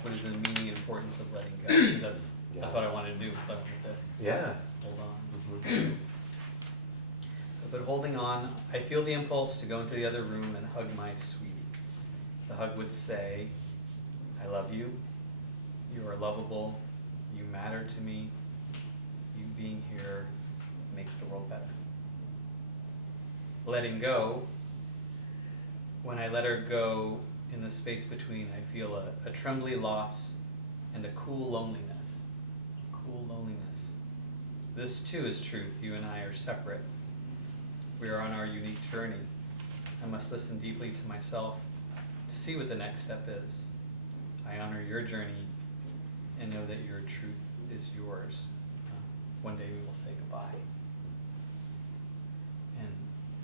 What is the meaning and importance of letting go? 'Cause that's what I wanted to do, because I wanted to Yeah. hold on. So, but holding on, I feel the impulse to go into the other room and hug my sweetie. The hug would say, I love you, you are lovable, you matter to me, you being here makes the world better. Letting go, when I let her go in the space between, I feel a trembly loss and a cool loneliness. Cool loneliness. This too is truth, you and I are separate. We are on our unique journey. I must listen deeply to myself to see what the next step is. I honor your journey and know that your truth is yours. One day we will say goodbye.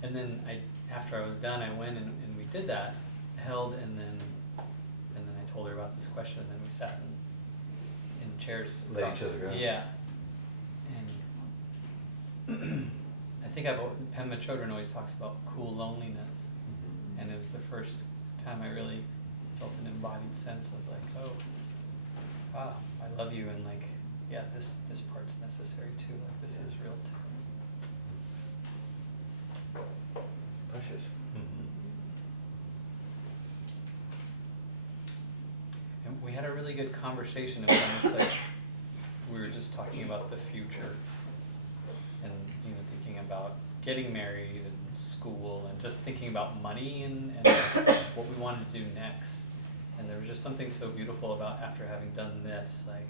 And then after I was done, I went and we did that, held, and then I told her about this question, and then we sat in chairs. Let each other go. Yeah. And I think Pema Chodron always talks about cool loneliness, and it was the first time I really felt an embodied sense of like, oh, wow, I love you, and like, yeah, this part's necessary too, like this is real too. Precious. And we had a really good conversation. It was almost like we were just talking about the future, and you know, thinking about getting married and school, and just thinking about money and what we wanted to do next. And there was just something so beautiful about after having done this, like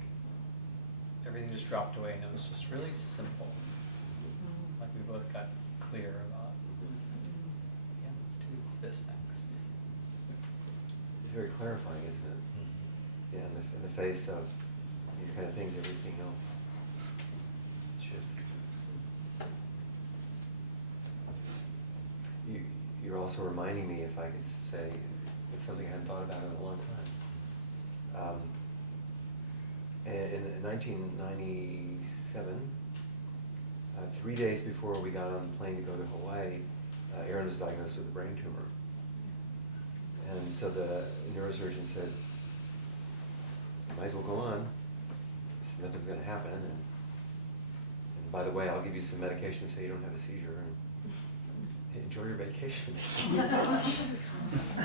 everything just dropped away, and it was just really simple. Like we both got clear about, yeah, let's do this next. It's very clarifying, isn't it? Yeah, in the face of these kind of things, everything else shifts. You're also reminding me, if I could say, if something I hadn't thought about in a long time. In 1997, 3 days before we got on the plane to go to Hawaii, Aaron was diagnosed with a brain tumor. And so the neurosurgeon said, might as well go on, nothing's going to happen. And by the way, I'll give you some medication so you don't have a seizure. And enjoy your vacation.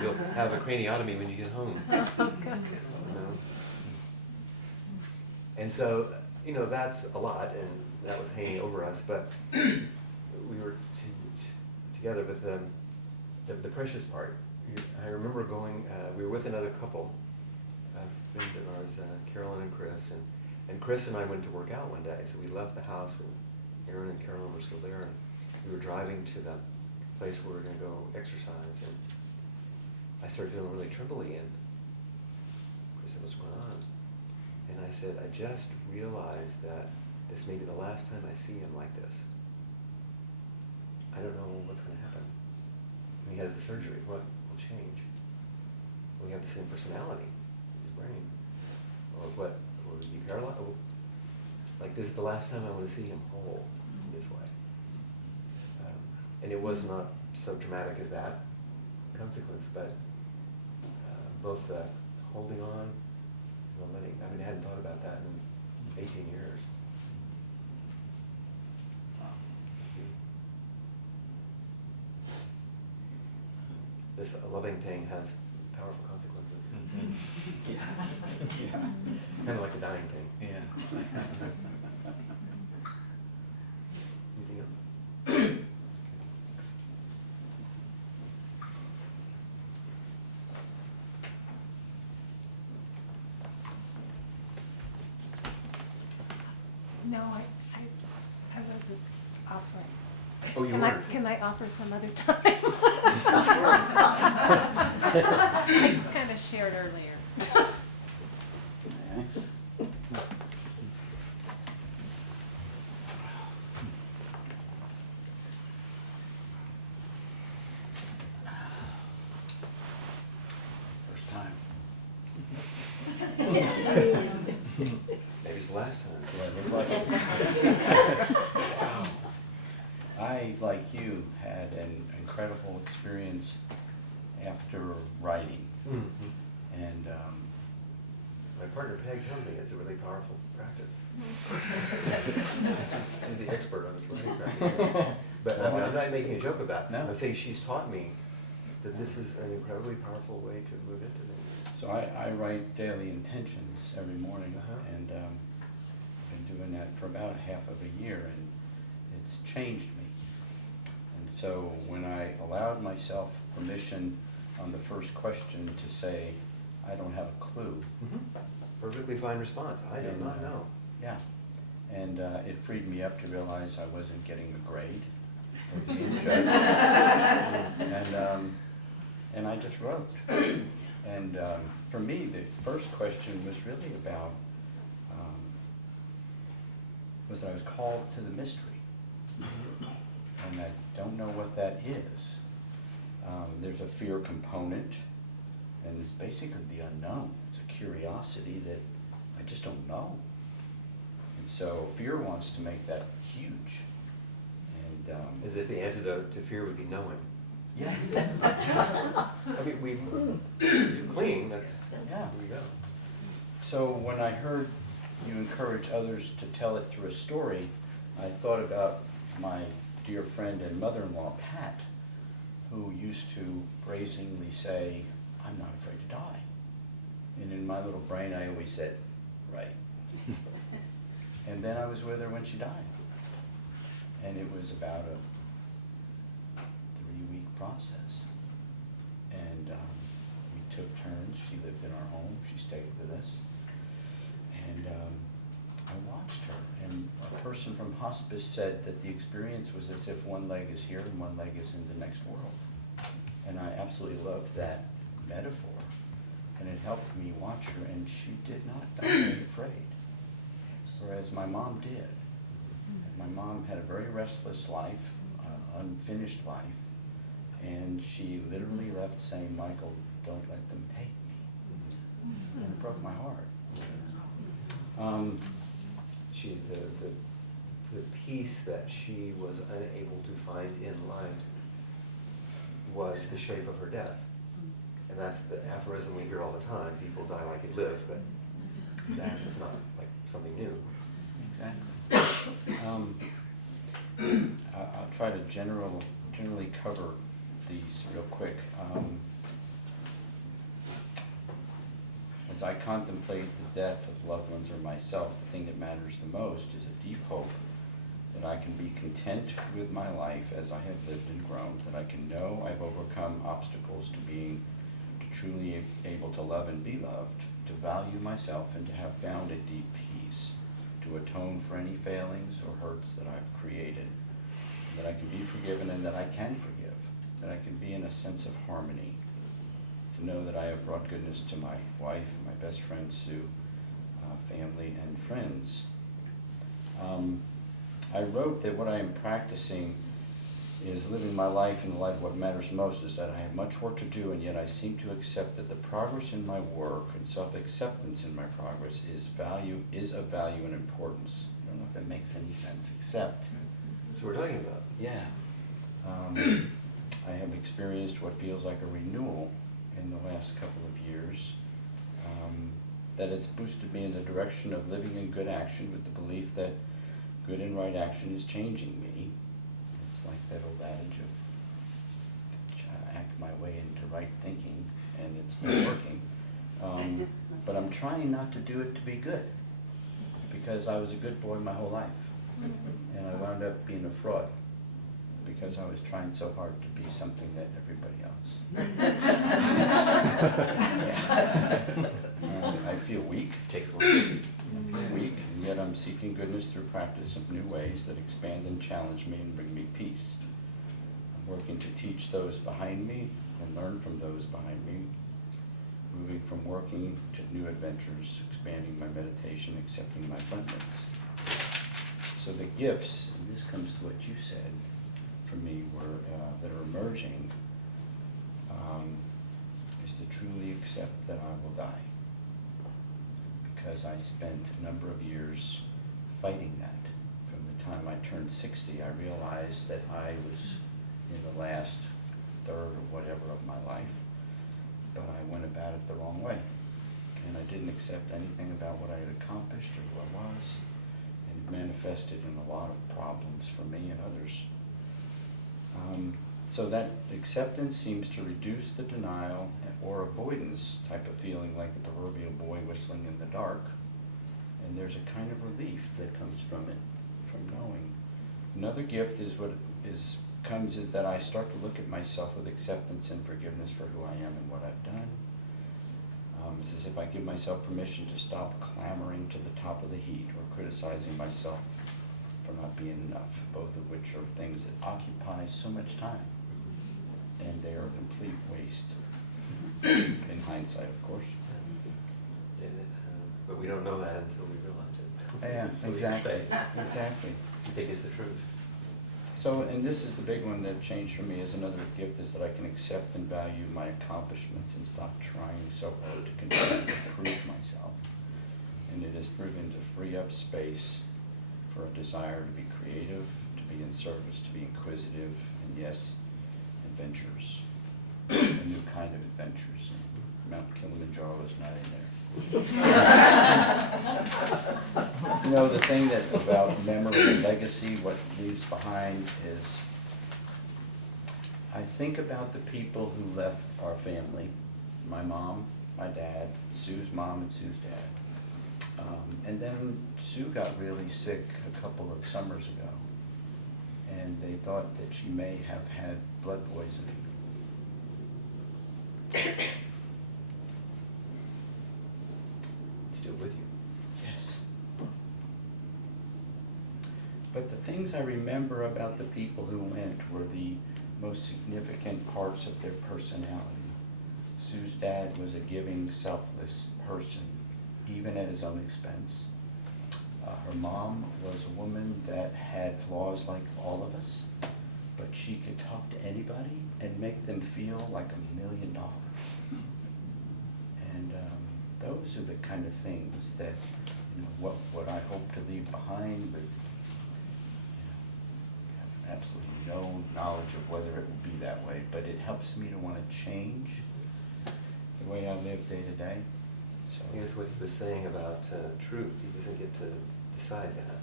You'll have a craniotomy when you get home. You know? And so, that's a lot, and that was hanging over us, but we were together. But the precious part, I remember going, we were with another couple, a friend of ours, Carolyn and Chris, and Chris and I went to work out one day, so we left the house, and Aaron and Carolyn were still there, and we were driving to the place where we were going to go exercise, and I started feeling really trembly, and Chris said, what's going on? And I said, I just realized that this may be the last time I see him like this. I don't know what's going to happen. When he has the surgery, what will change? Will he have the same personality in his brain? Or what? Will he be paralyzed? Like, this is the last time I want to see him whole in this way. And it was not so dramatic as that consequence, but both the holding on, letting, I hadn't thought about that in 18 years. This loving thing has powerful consequences. Yeah. Kind of like the dying thing. Yeah. Anything else? No, I wasn't offering. Oh, you Can weren't? Can I offer some other time? I kind of shared earlier. First time. Maybe it's the last time. Do I look like it? Wow. I, like you, had an incredible experience after writing. Mm-hmm. And My partner Peg tells me it's a really powerful practice. She's the expert on this writing practice. But I'm not making a joke about it. No. I'm saying she's taught me that this is an incredibly powerful way to move into things. so I write daily intentions every morning, Uh-huh. and I've been doing that for about half of a year, and it's changed me. And so when I allowed myself permission on the first question to say, I don't have a clue. Perfectly fine response. I do And, not know. Yeah, and it freed me up to realize I wasn't getting a grade or being judged. And I just wrote. And for me, the first question was really about, was that I was called to the mystery. And I don't know what that is. There's a fear component, and it's basically the unknown. It's a curiosity that I just don't know. And so fear wants to make that huge. And As if the antidote to fear would be knowing. yeah, I mean, you cling, that's, Yeah. here we go. so when I heard you encourage others to tell it through a story, I thought about my dear friend and mother-in-law, Pat, who used to brazenly say, I'm not afraid to die. And in my little brain, I always said, right. And then I was with her when she died. And it was about a 3-week process. And we took turns. She lived in our home. She stayed with us. And I watched her. And a person from hospice said that the experience was as if one leg is here and one leg is in the next world. And I absolutely loved that metaphor. And it helped me watch her, and she did not die afraid, whereas my mom did. And my mom had a very restless life, unfinished life, and she literally left saying, Michael, don't let them take me. And it broke my heart. The peace that she was unable to find in life was the shape of her death. And that's the aphorism we hear all the time, people die like they live, but it's not like something new. Exactly. I'll try to generally cover these real quick. As I contemplate the death of loved ones or myself, the thing that matters the most is a deep hope that I can be content with my life as I have lived and grown, that I can know I've overcome obstacles to truly able to love and be loved, to value myself and to have found a deep peace, to atone for any failings or hurts that I've created, that I can be forgiven and that I can forgive, that I can be in a sense of harmony, to know that I have brought goodness to my wife, my best friend Sue, family and friends. I wrote that what I am practicing is living my life in the light of what matters most, is that I have much work to do, and yet I seem to accept that the progress in my work and self-acceptance in my progress is of value and importance. I don't know if that makes any sense, except. That's what we're talking about. Yeah. I have experienced what feels like a renewal in the last couple of years, that it's boosted me in the direction of living in good action with the belief that good and right action is changing me. It's like that old adage of act my way into right thinking, and it's been working. But I'm trying not to do it to be good, because I was a good boy my whole life, and I wound up being a fraud because I was trying so hard to be something that everybody else. I feel weak. Takes one. I feel weak, and yet I'm seeking goodness through practice of new ways that expand and challenge me and bring me peace. I'm working to teach those behind me and learn from those behind me, moving from working to new adventures, expanding my meditation, accepting my abundance. So the gifts, and this comes to what you said, for me, that are emerging, is to truly accept that I will die. Because I spent a number of years fighting that. From the time I turned 60, I realized that I was in the last third or whatever of my life, but I went about it the wrong way. And I didn't accept anything about what I had accomplished or who I was, and it manifested in a lot of problems for me and others. So that acceptance seems to reduce the denial or avoidance type of feeling, like the proverbial boy whistling in the dark. And there's a kind of relief that comes from it, from knowing. Another gift is is that I start to look at myself with acceptance and forgiveness for who I am and what I've done. It's as if I give myself permission to stop clamoring to the top of the heat or criticizing myself for not being enough, both of which are things that occupy so much time, and they are a complete waste, in hindsight, of course. But we don't know that until we realize it. Yeah, So we exactly, say, exactly. You think it's the truth. So, and this is the big one that changed for me, is another gift, is that I can accept and value my accomplishments and stop trying so hard to continue to prove myself. And it has proven to free up space for a desire to be creative, to be in service, to be inquisitive, and yes, adventures. A new kind of adventures. And Mount Kilimanjaro is not in there. You know, the thing that about memory and legacy, what leaves behind is, I think about the people who left our family, my mom, my dad, Sue's mom and Sue's dad. And then Sue got really sick a couple of summers ago, and they thought that she may have had blood poisoning. Still with you. Yes. But the things I remember about the people who went were the most significant parts of their personality. Sue's dad was a giving, selfless person, even at his own expense. Her mom was a woman that had flaws like all of us, but she could talk to anybody and make them feel like $1 million. those are the kind of things that, you know, what I hope to leave behind, but, you know, have absolutely no knowledge of whether it will be that way, but it helps me to want to change the way I live day to day. So, I guess what he was saying about truth, he doesn't get to decide that.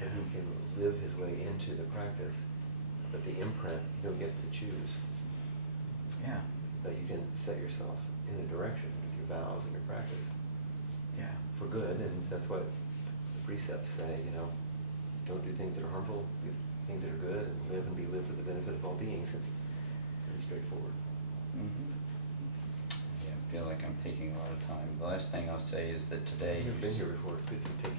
And he can live his way into the practice, but the imprint, you don't get to choose. yeah, But you can set yourself in a direction with your vows and your practice yeah, for good, and that's what the precepts say, you know, don't do things that are harmful, do things that are good, and live and be lived for the benefit of all beings. It's pretty straightforward. mhm. Yeah, I feel like I'm taking a lot of time. The last thing I'll say is that today. You've been here before, it's good to take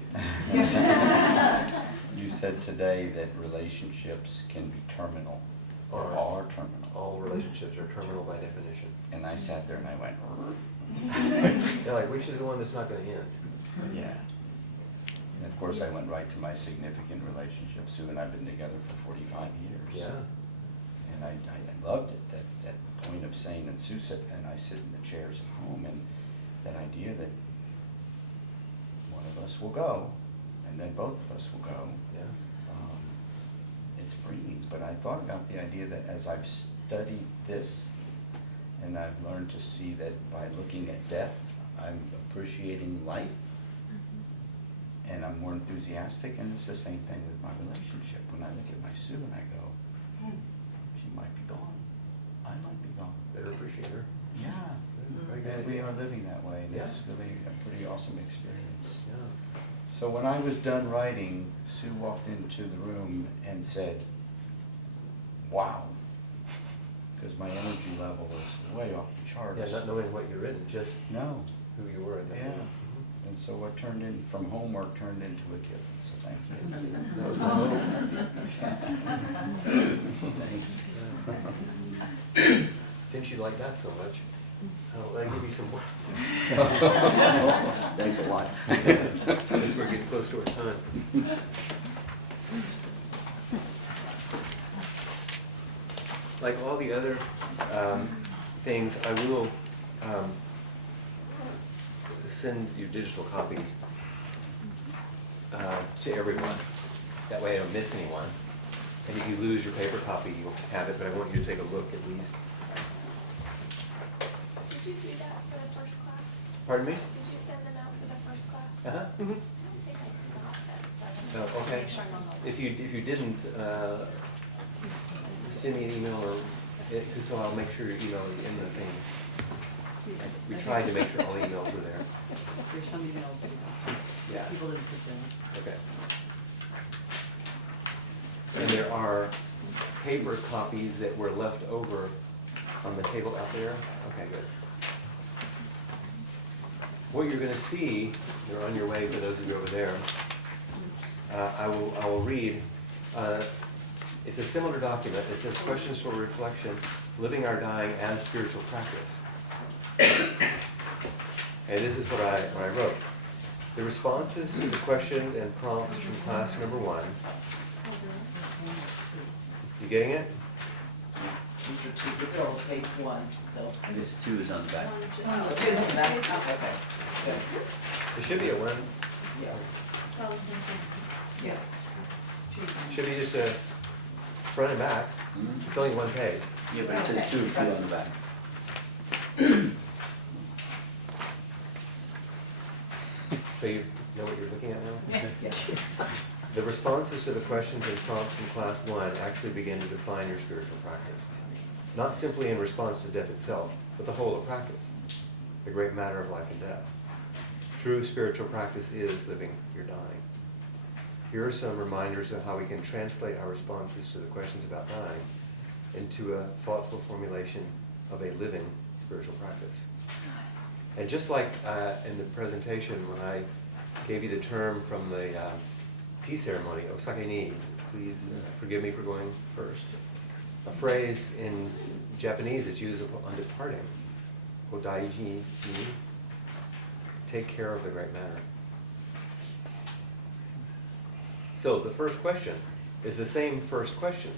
your time. You said today that relationships can be terminal, or are terminal. All relationships are terminal by definition. And I sat there and I went, They're like, which is the one that's not gonna end? yeah. And of course, I went right to my significant relationship. Sue and I've been together for 45 years. Yeah. And I loved it, that point of saying, and Sue said, and I sit in the chairs at home, and that idea that one of us will go, and then both of us will go. Yeah. It's freeing, but I thought about the idea that as I've studied this, and I've learned to see that by looking at death, I'm appreciating life, and I'm more enthusiastic, and it's the same thing with my relationship. When I look at my Sue and I go, she might be gone, I might be gone. Better appreciate her. Yeah, Very and good. we are living that way, and it's Yeah. really a pretty awesome experience. Yeah. So when I was done writing, Sue walked into the room and said, wow, because my energy level was way off the charts. Yeah, not knowing what you've written, just No, who you were at that yeah. moment. And so what turned in, from homework turned into a gift, so thank you. That was my hope. Thanks. Since you like that so much, I'll give you some more. Thanks a lot. As we're getting close to our time. Like all the other things, I will send you digital copies to everyone. That way I don't miss anyone. And if you lose your paper copy, you'll have it, but I want you to take a look at least. Did you do that for the first class? Pardon me? Did you send them out for the first class? Uh-huh. I don't think I forgot that, so I Oh, wanted to okay. make sure I'm on the If you didn't, send me an email or, so I'll make sure your email is in the thing. We tried to make sure all the emails were there. There's some emails, Yeah. people didn't put them. Okay. And there are paper copies that were left over on the table out there. Okay, good. What you're gonna see, you're on your way for those of you over there. I will read. It's a similar document. It says questions for reflection, living our dying as spiritual practice. And this is what I wrote. The responses to the questions and prompts from class number 1. You getting it? These are two, it's on page 1, so. This 2 is on the back. Oh, two is on the back, okay. Good. There should be a one. Yeah. Yes. Should be just a front and back. It's only one page. Yeah, but it says 2 on the back. So you know what you're looking at now? Yes. The responses to the questions and prompts in class 1 actually begin to define your spiritual practice. Not simply in response to death itself, but the whole of practice, the great matter of life and death. True spiritual practice is living your dying. Here are some reminders of how we can translate our responses to the questions about dying into a thoughtful formulation of a living spiritual practice. And just like in the presentation, when I gave you the term from the tea ceremony, osake ni, please forgive me for going first. A phrase in Japanese that's used on departing, kodaiji ni, take care of the great matter. So the first question is the same first question,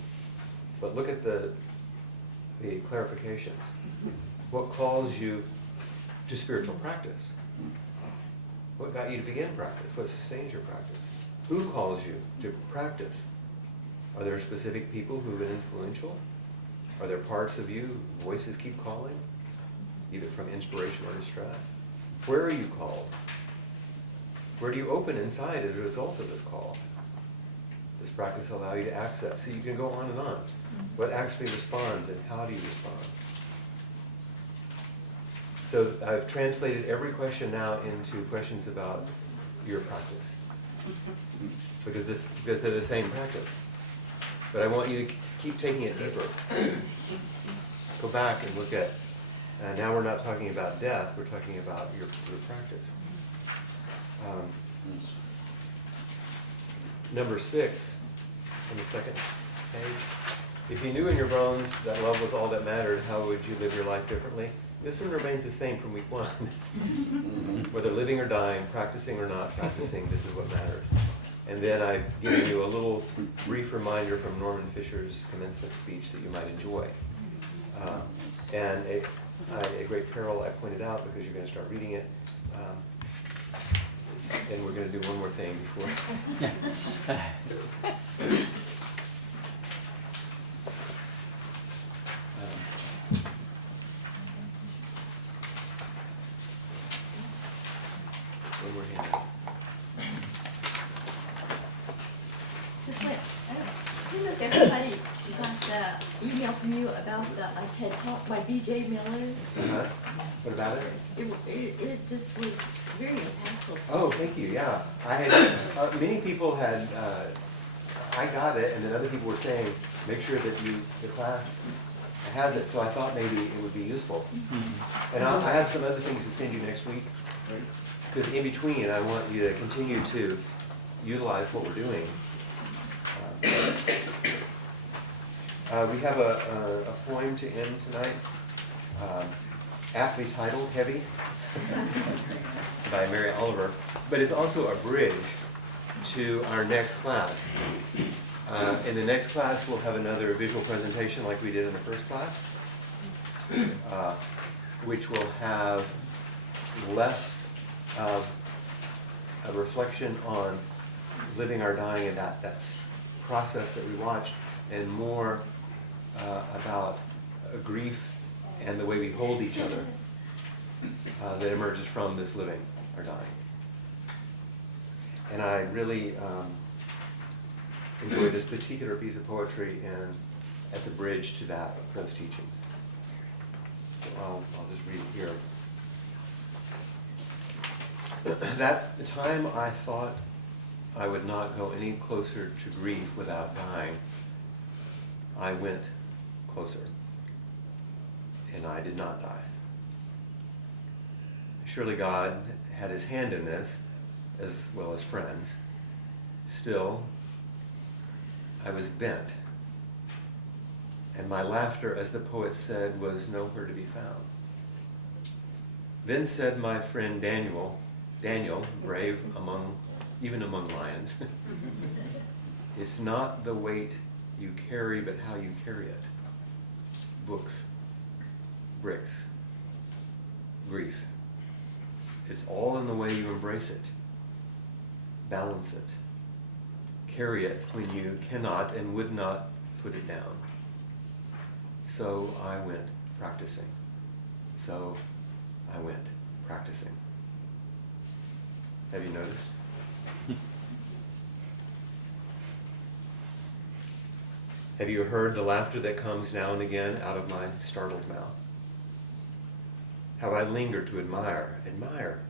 but look at the clarifications. What calls you to spiritual practice? What got you to begin practice? What sustains your practice? Who calls you to practice? Are there specific people who have been influential? Are there parts of you, voices keep calling, either from inspiration or distress? Where are you called? Where do you open inside as a result of this call? Does practice allow you to access? See, you can go on and on. What actually responds and how do you respond? So I've translated every question now into questions about your practice. Because they're the same practice. But I want you to keep taking it deeper. Go back and look at, now we're not talking about death, we're talking about your practice. Number 6 on the second page. If you knew in your bones that love was all that mattered, how would you live your life differently? This one remains the same from week 1. Whether living or dying, practicing or not practicing, this is what matters. And then I've given you a little brief reminder from Norman Fisher's commencement speech that you might enjoy. And a great peril I pointed out because you're going to start reading it. And we're going to do one more thing before. One more hand. So Flint, I don't know if everybody got the email from you about the TED Talk by B.J. Miller. Uh-huh. What about it? It just was very impactful. Oh, thank you, yeah. I had, many people had, I got it, and then other people were saying, make sure that the class has it, so I thought maybe it would be useful. And I have some other things to send you next week, because in between, I want you to continue to utilize what we're doing. We have a poem to end tonight, aptly titled Heavy, by Mary Oliver, but it's also a bridge to our next class. In the next class, we'll have another visual presentation like we did in the first class, which will have less of a reflection on living or dying and that's process that we watched, and more about grief and the way we hold each other that emerges from this living or dying. And I really enjoyed this particular piece of poetry and as a bridge to those teachings. So I'll just read it here. That time I thought I would not go any closer to grief without dying, I went closer, and I did not die. Surely God had his hand in this, as well as friends. Still, I was bent, and my laughter, as the poet said, was nowhere to be found. Then said my friend Daniel, brave even among lions, it's not the weight you carry, but how you carry it. Books, bricks, grief. It's all in the way you embrace it, balance it, carry it when you cannot and would not put it down. So I went practicing. So I went practicing. Have you noticed? Have you heard the laughter that comes now and again out of my startled mouth? How I linger to admire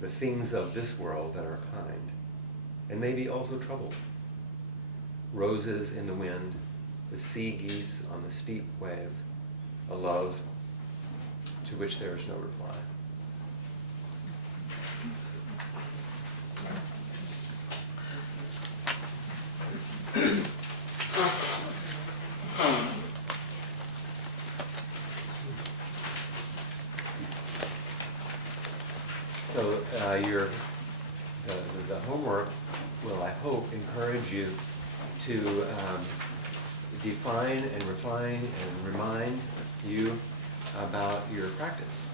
the things of this world that are kind, and maybe also troubled. Roses in the wind, the sea geese on the steep waves, a love to which there is no reply. So the homework will, I hope, encourage you to define and refine and remind you about your practice.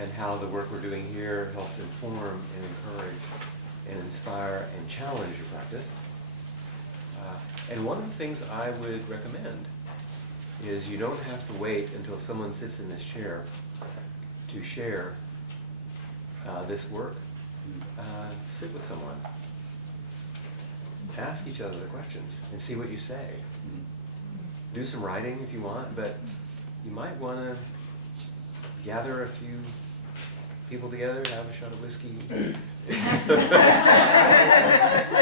and how the work we're doing here helps inform and encourage and inspire and challenge your practice. And one of the things I would recommend is you don't have to wait until someone sits in this chair to share this work. Sit with someone. Ask each other the questions and see what you say. Do some writing if you want, but you might want to gather a few people together, have a shot of whiskey,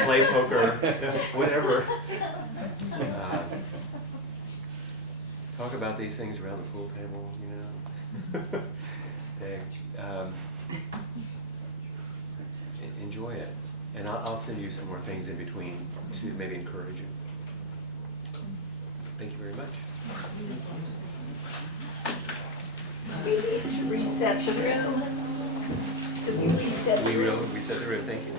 play poker, whatever. Talk about these things around the pool table, you know. Enjoy it. And I'll send you some more things in between to maybe encourage you. Thank you very much. We need to reset the room. Did we reset the room? We will reset the room. Thank you.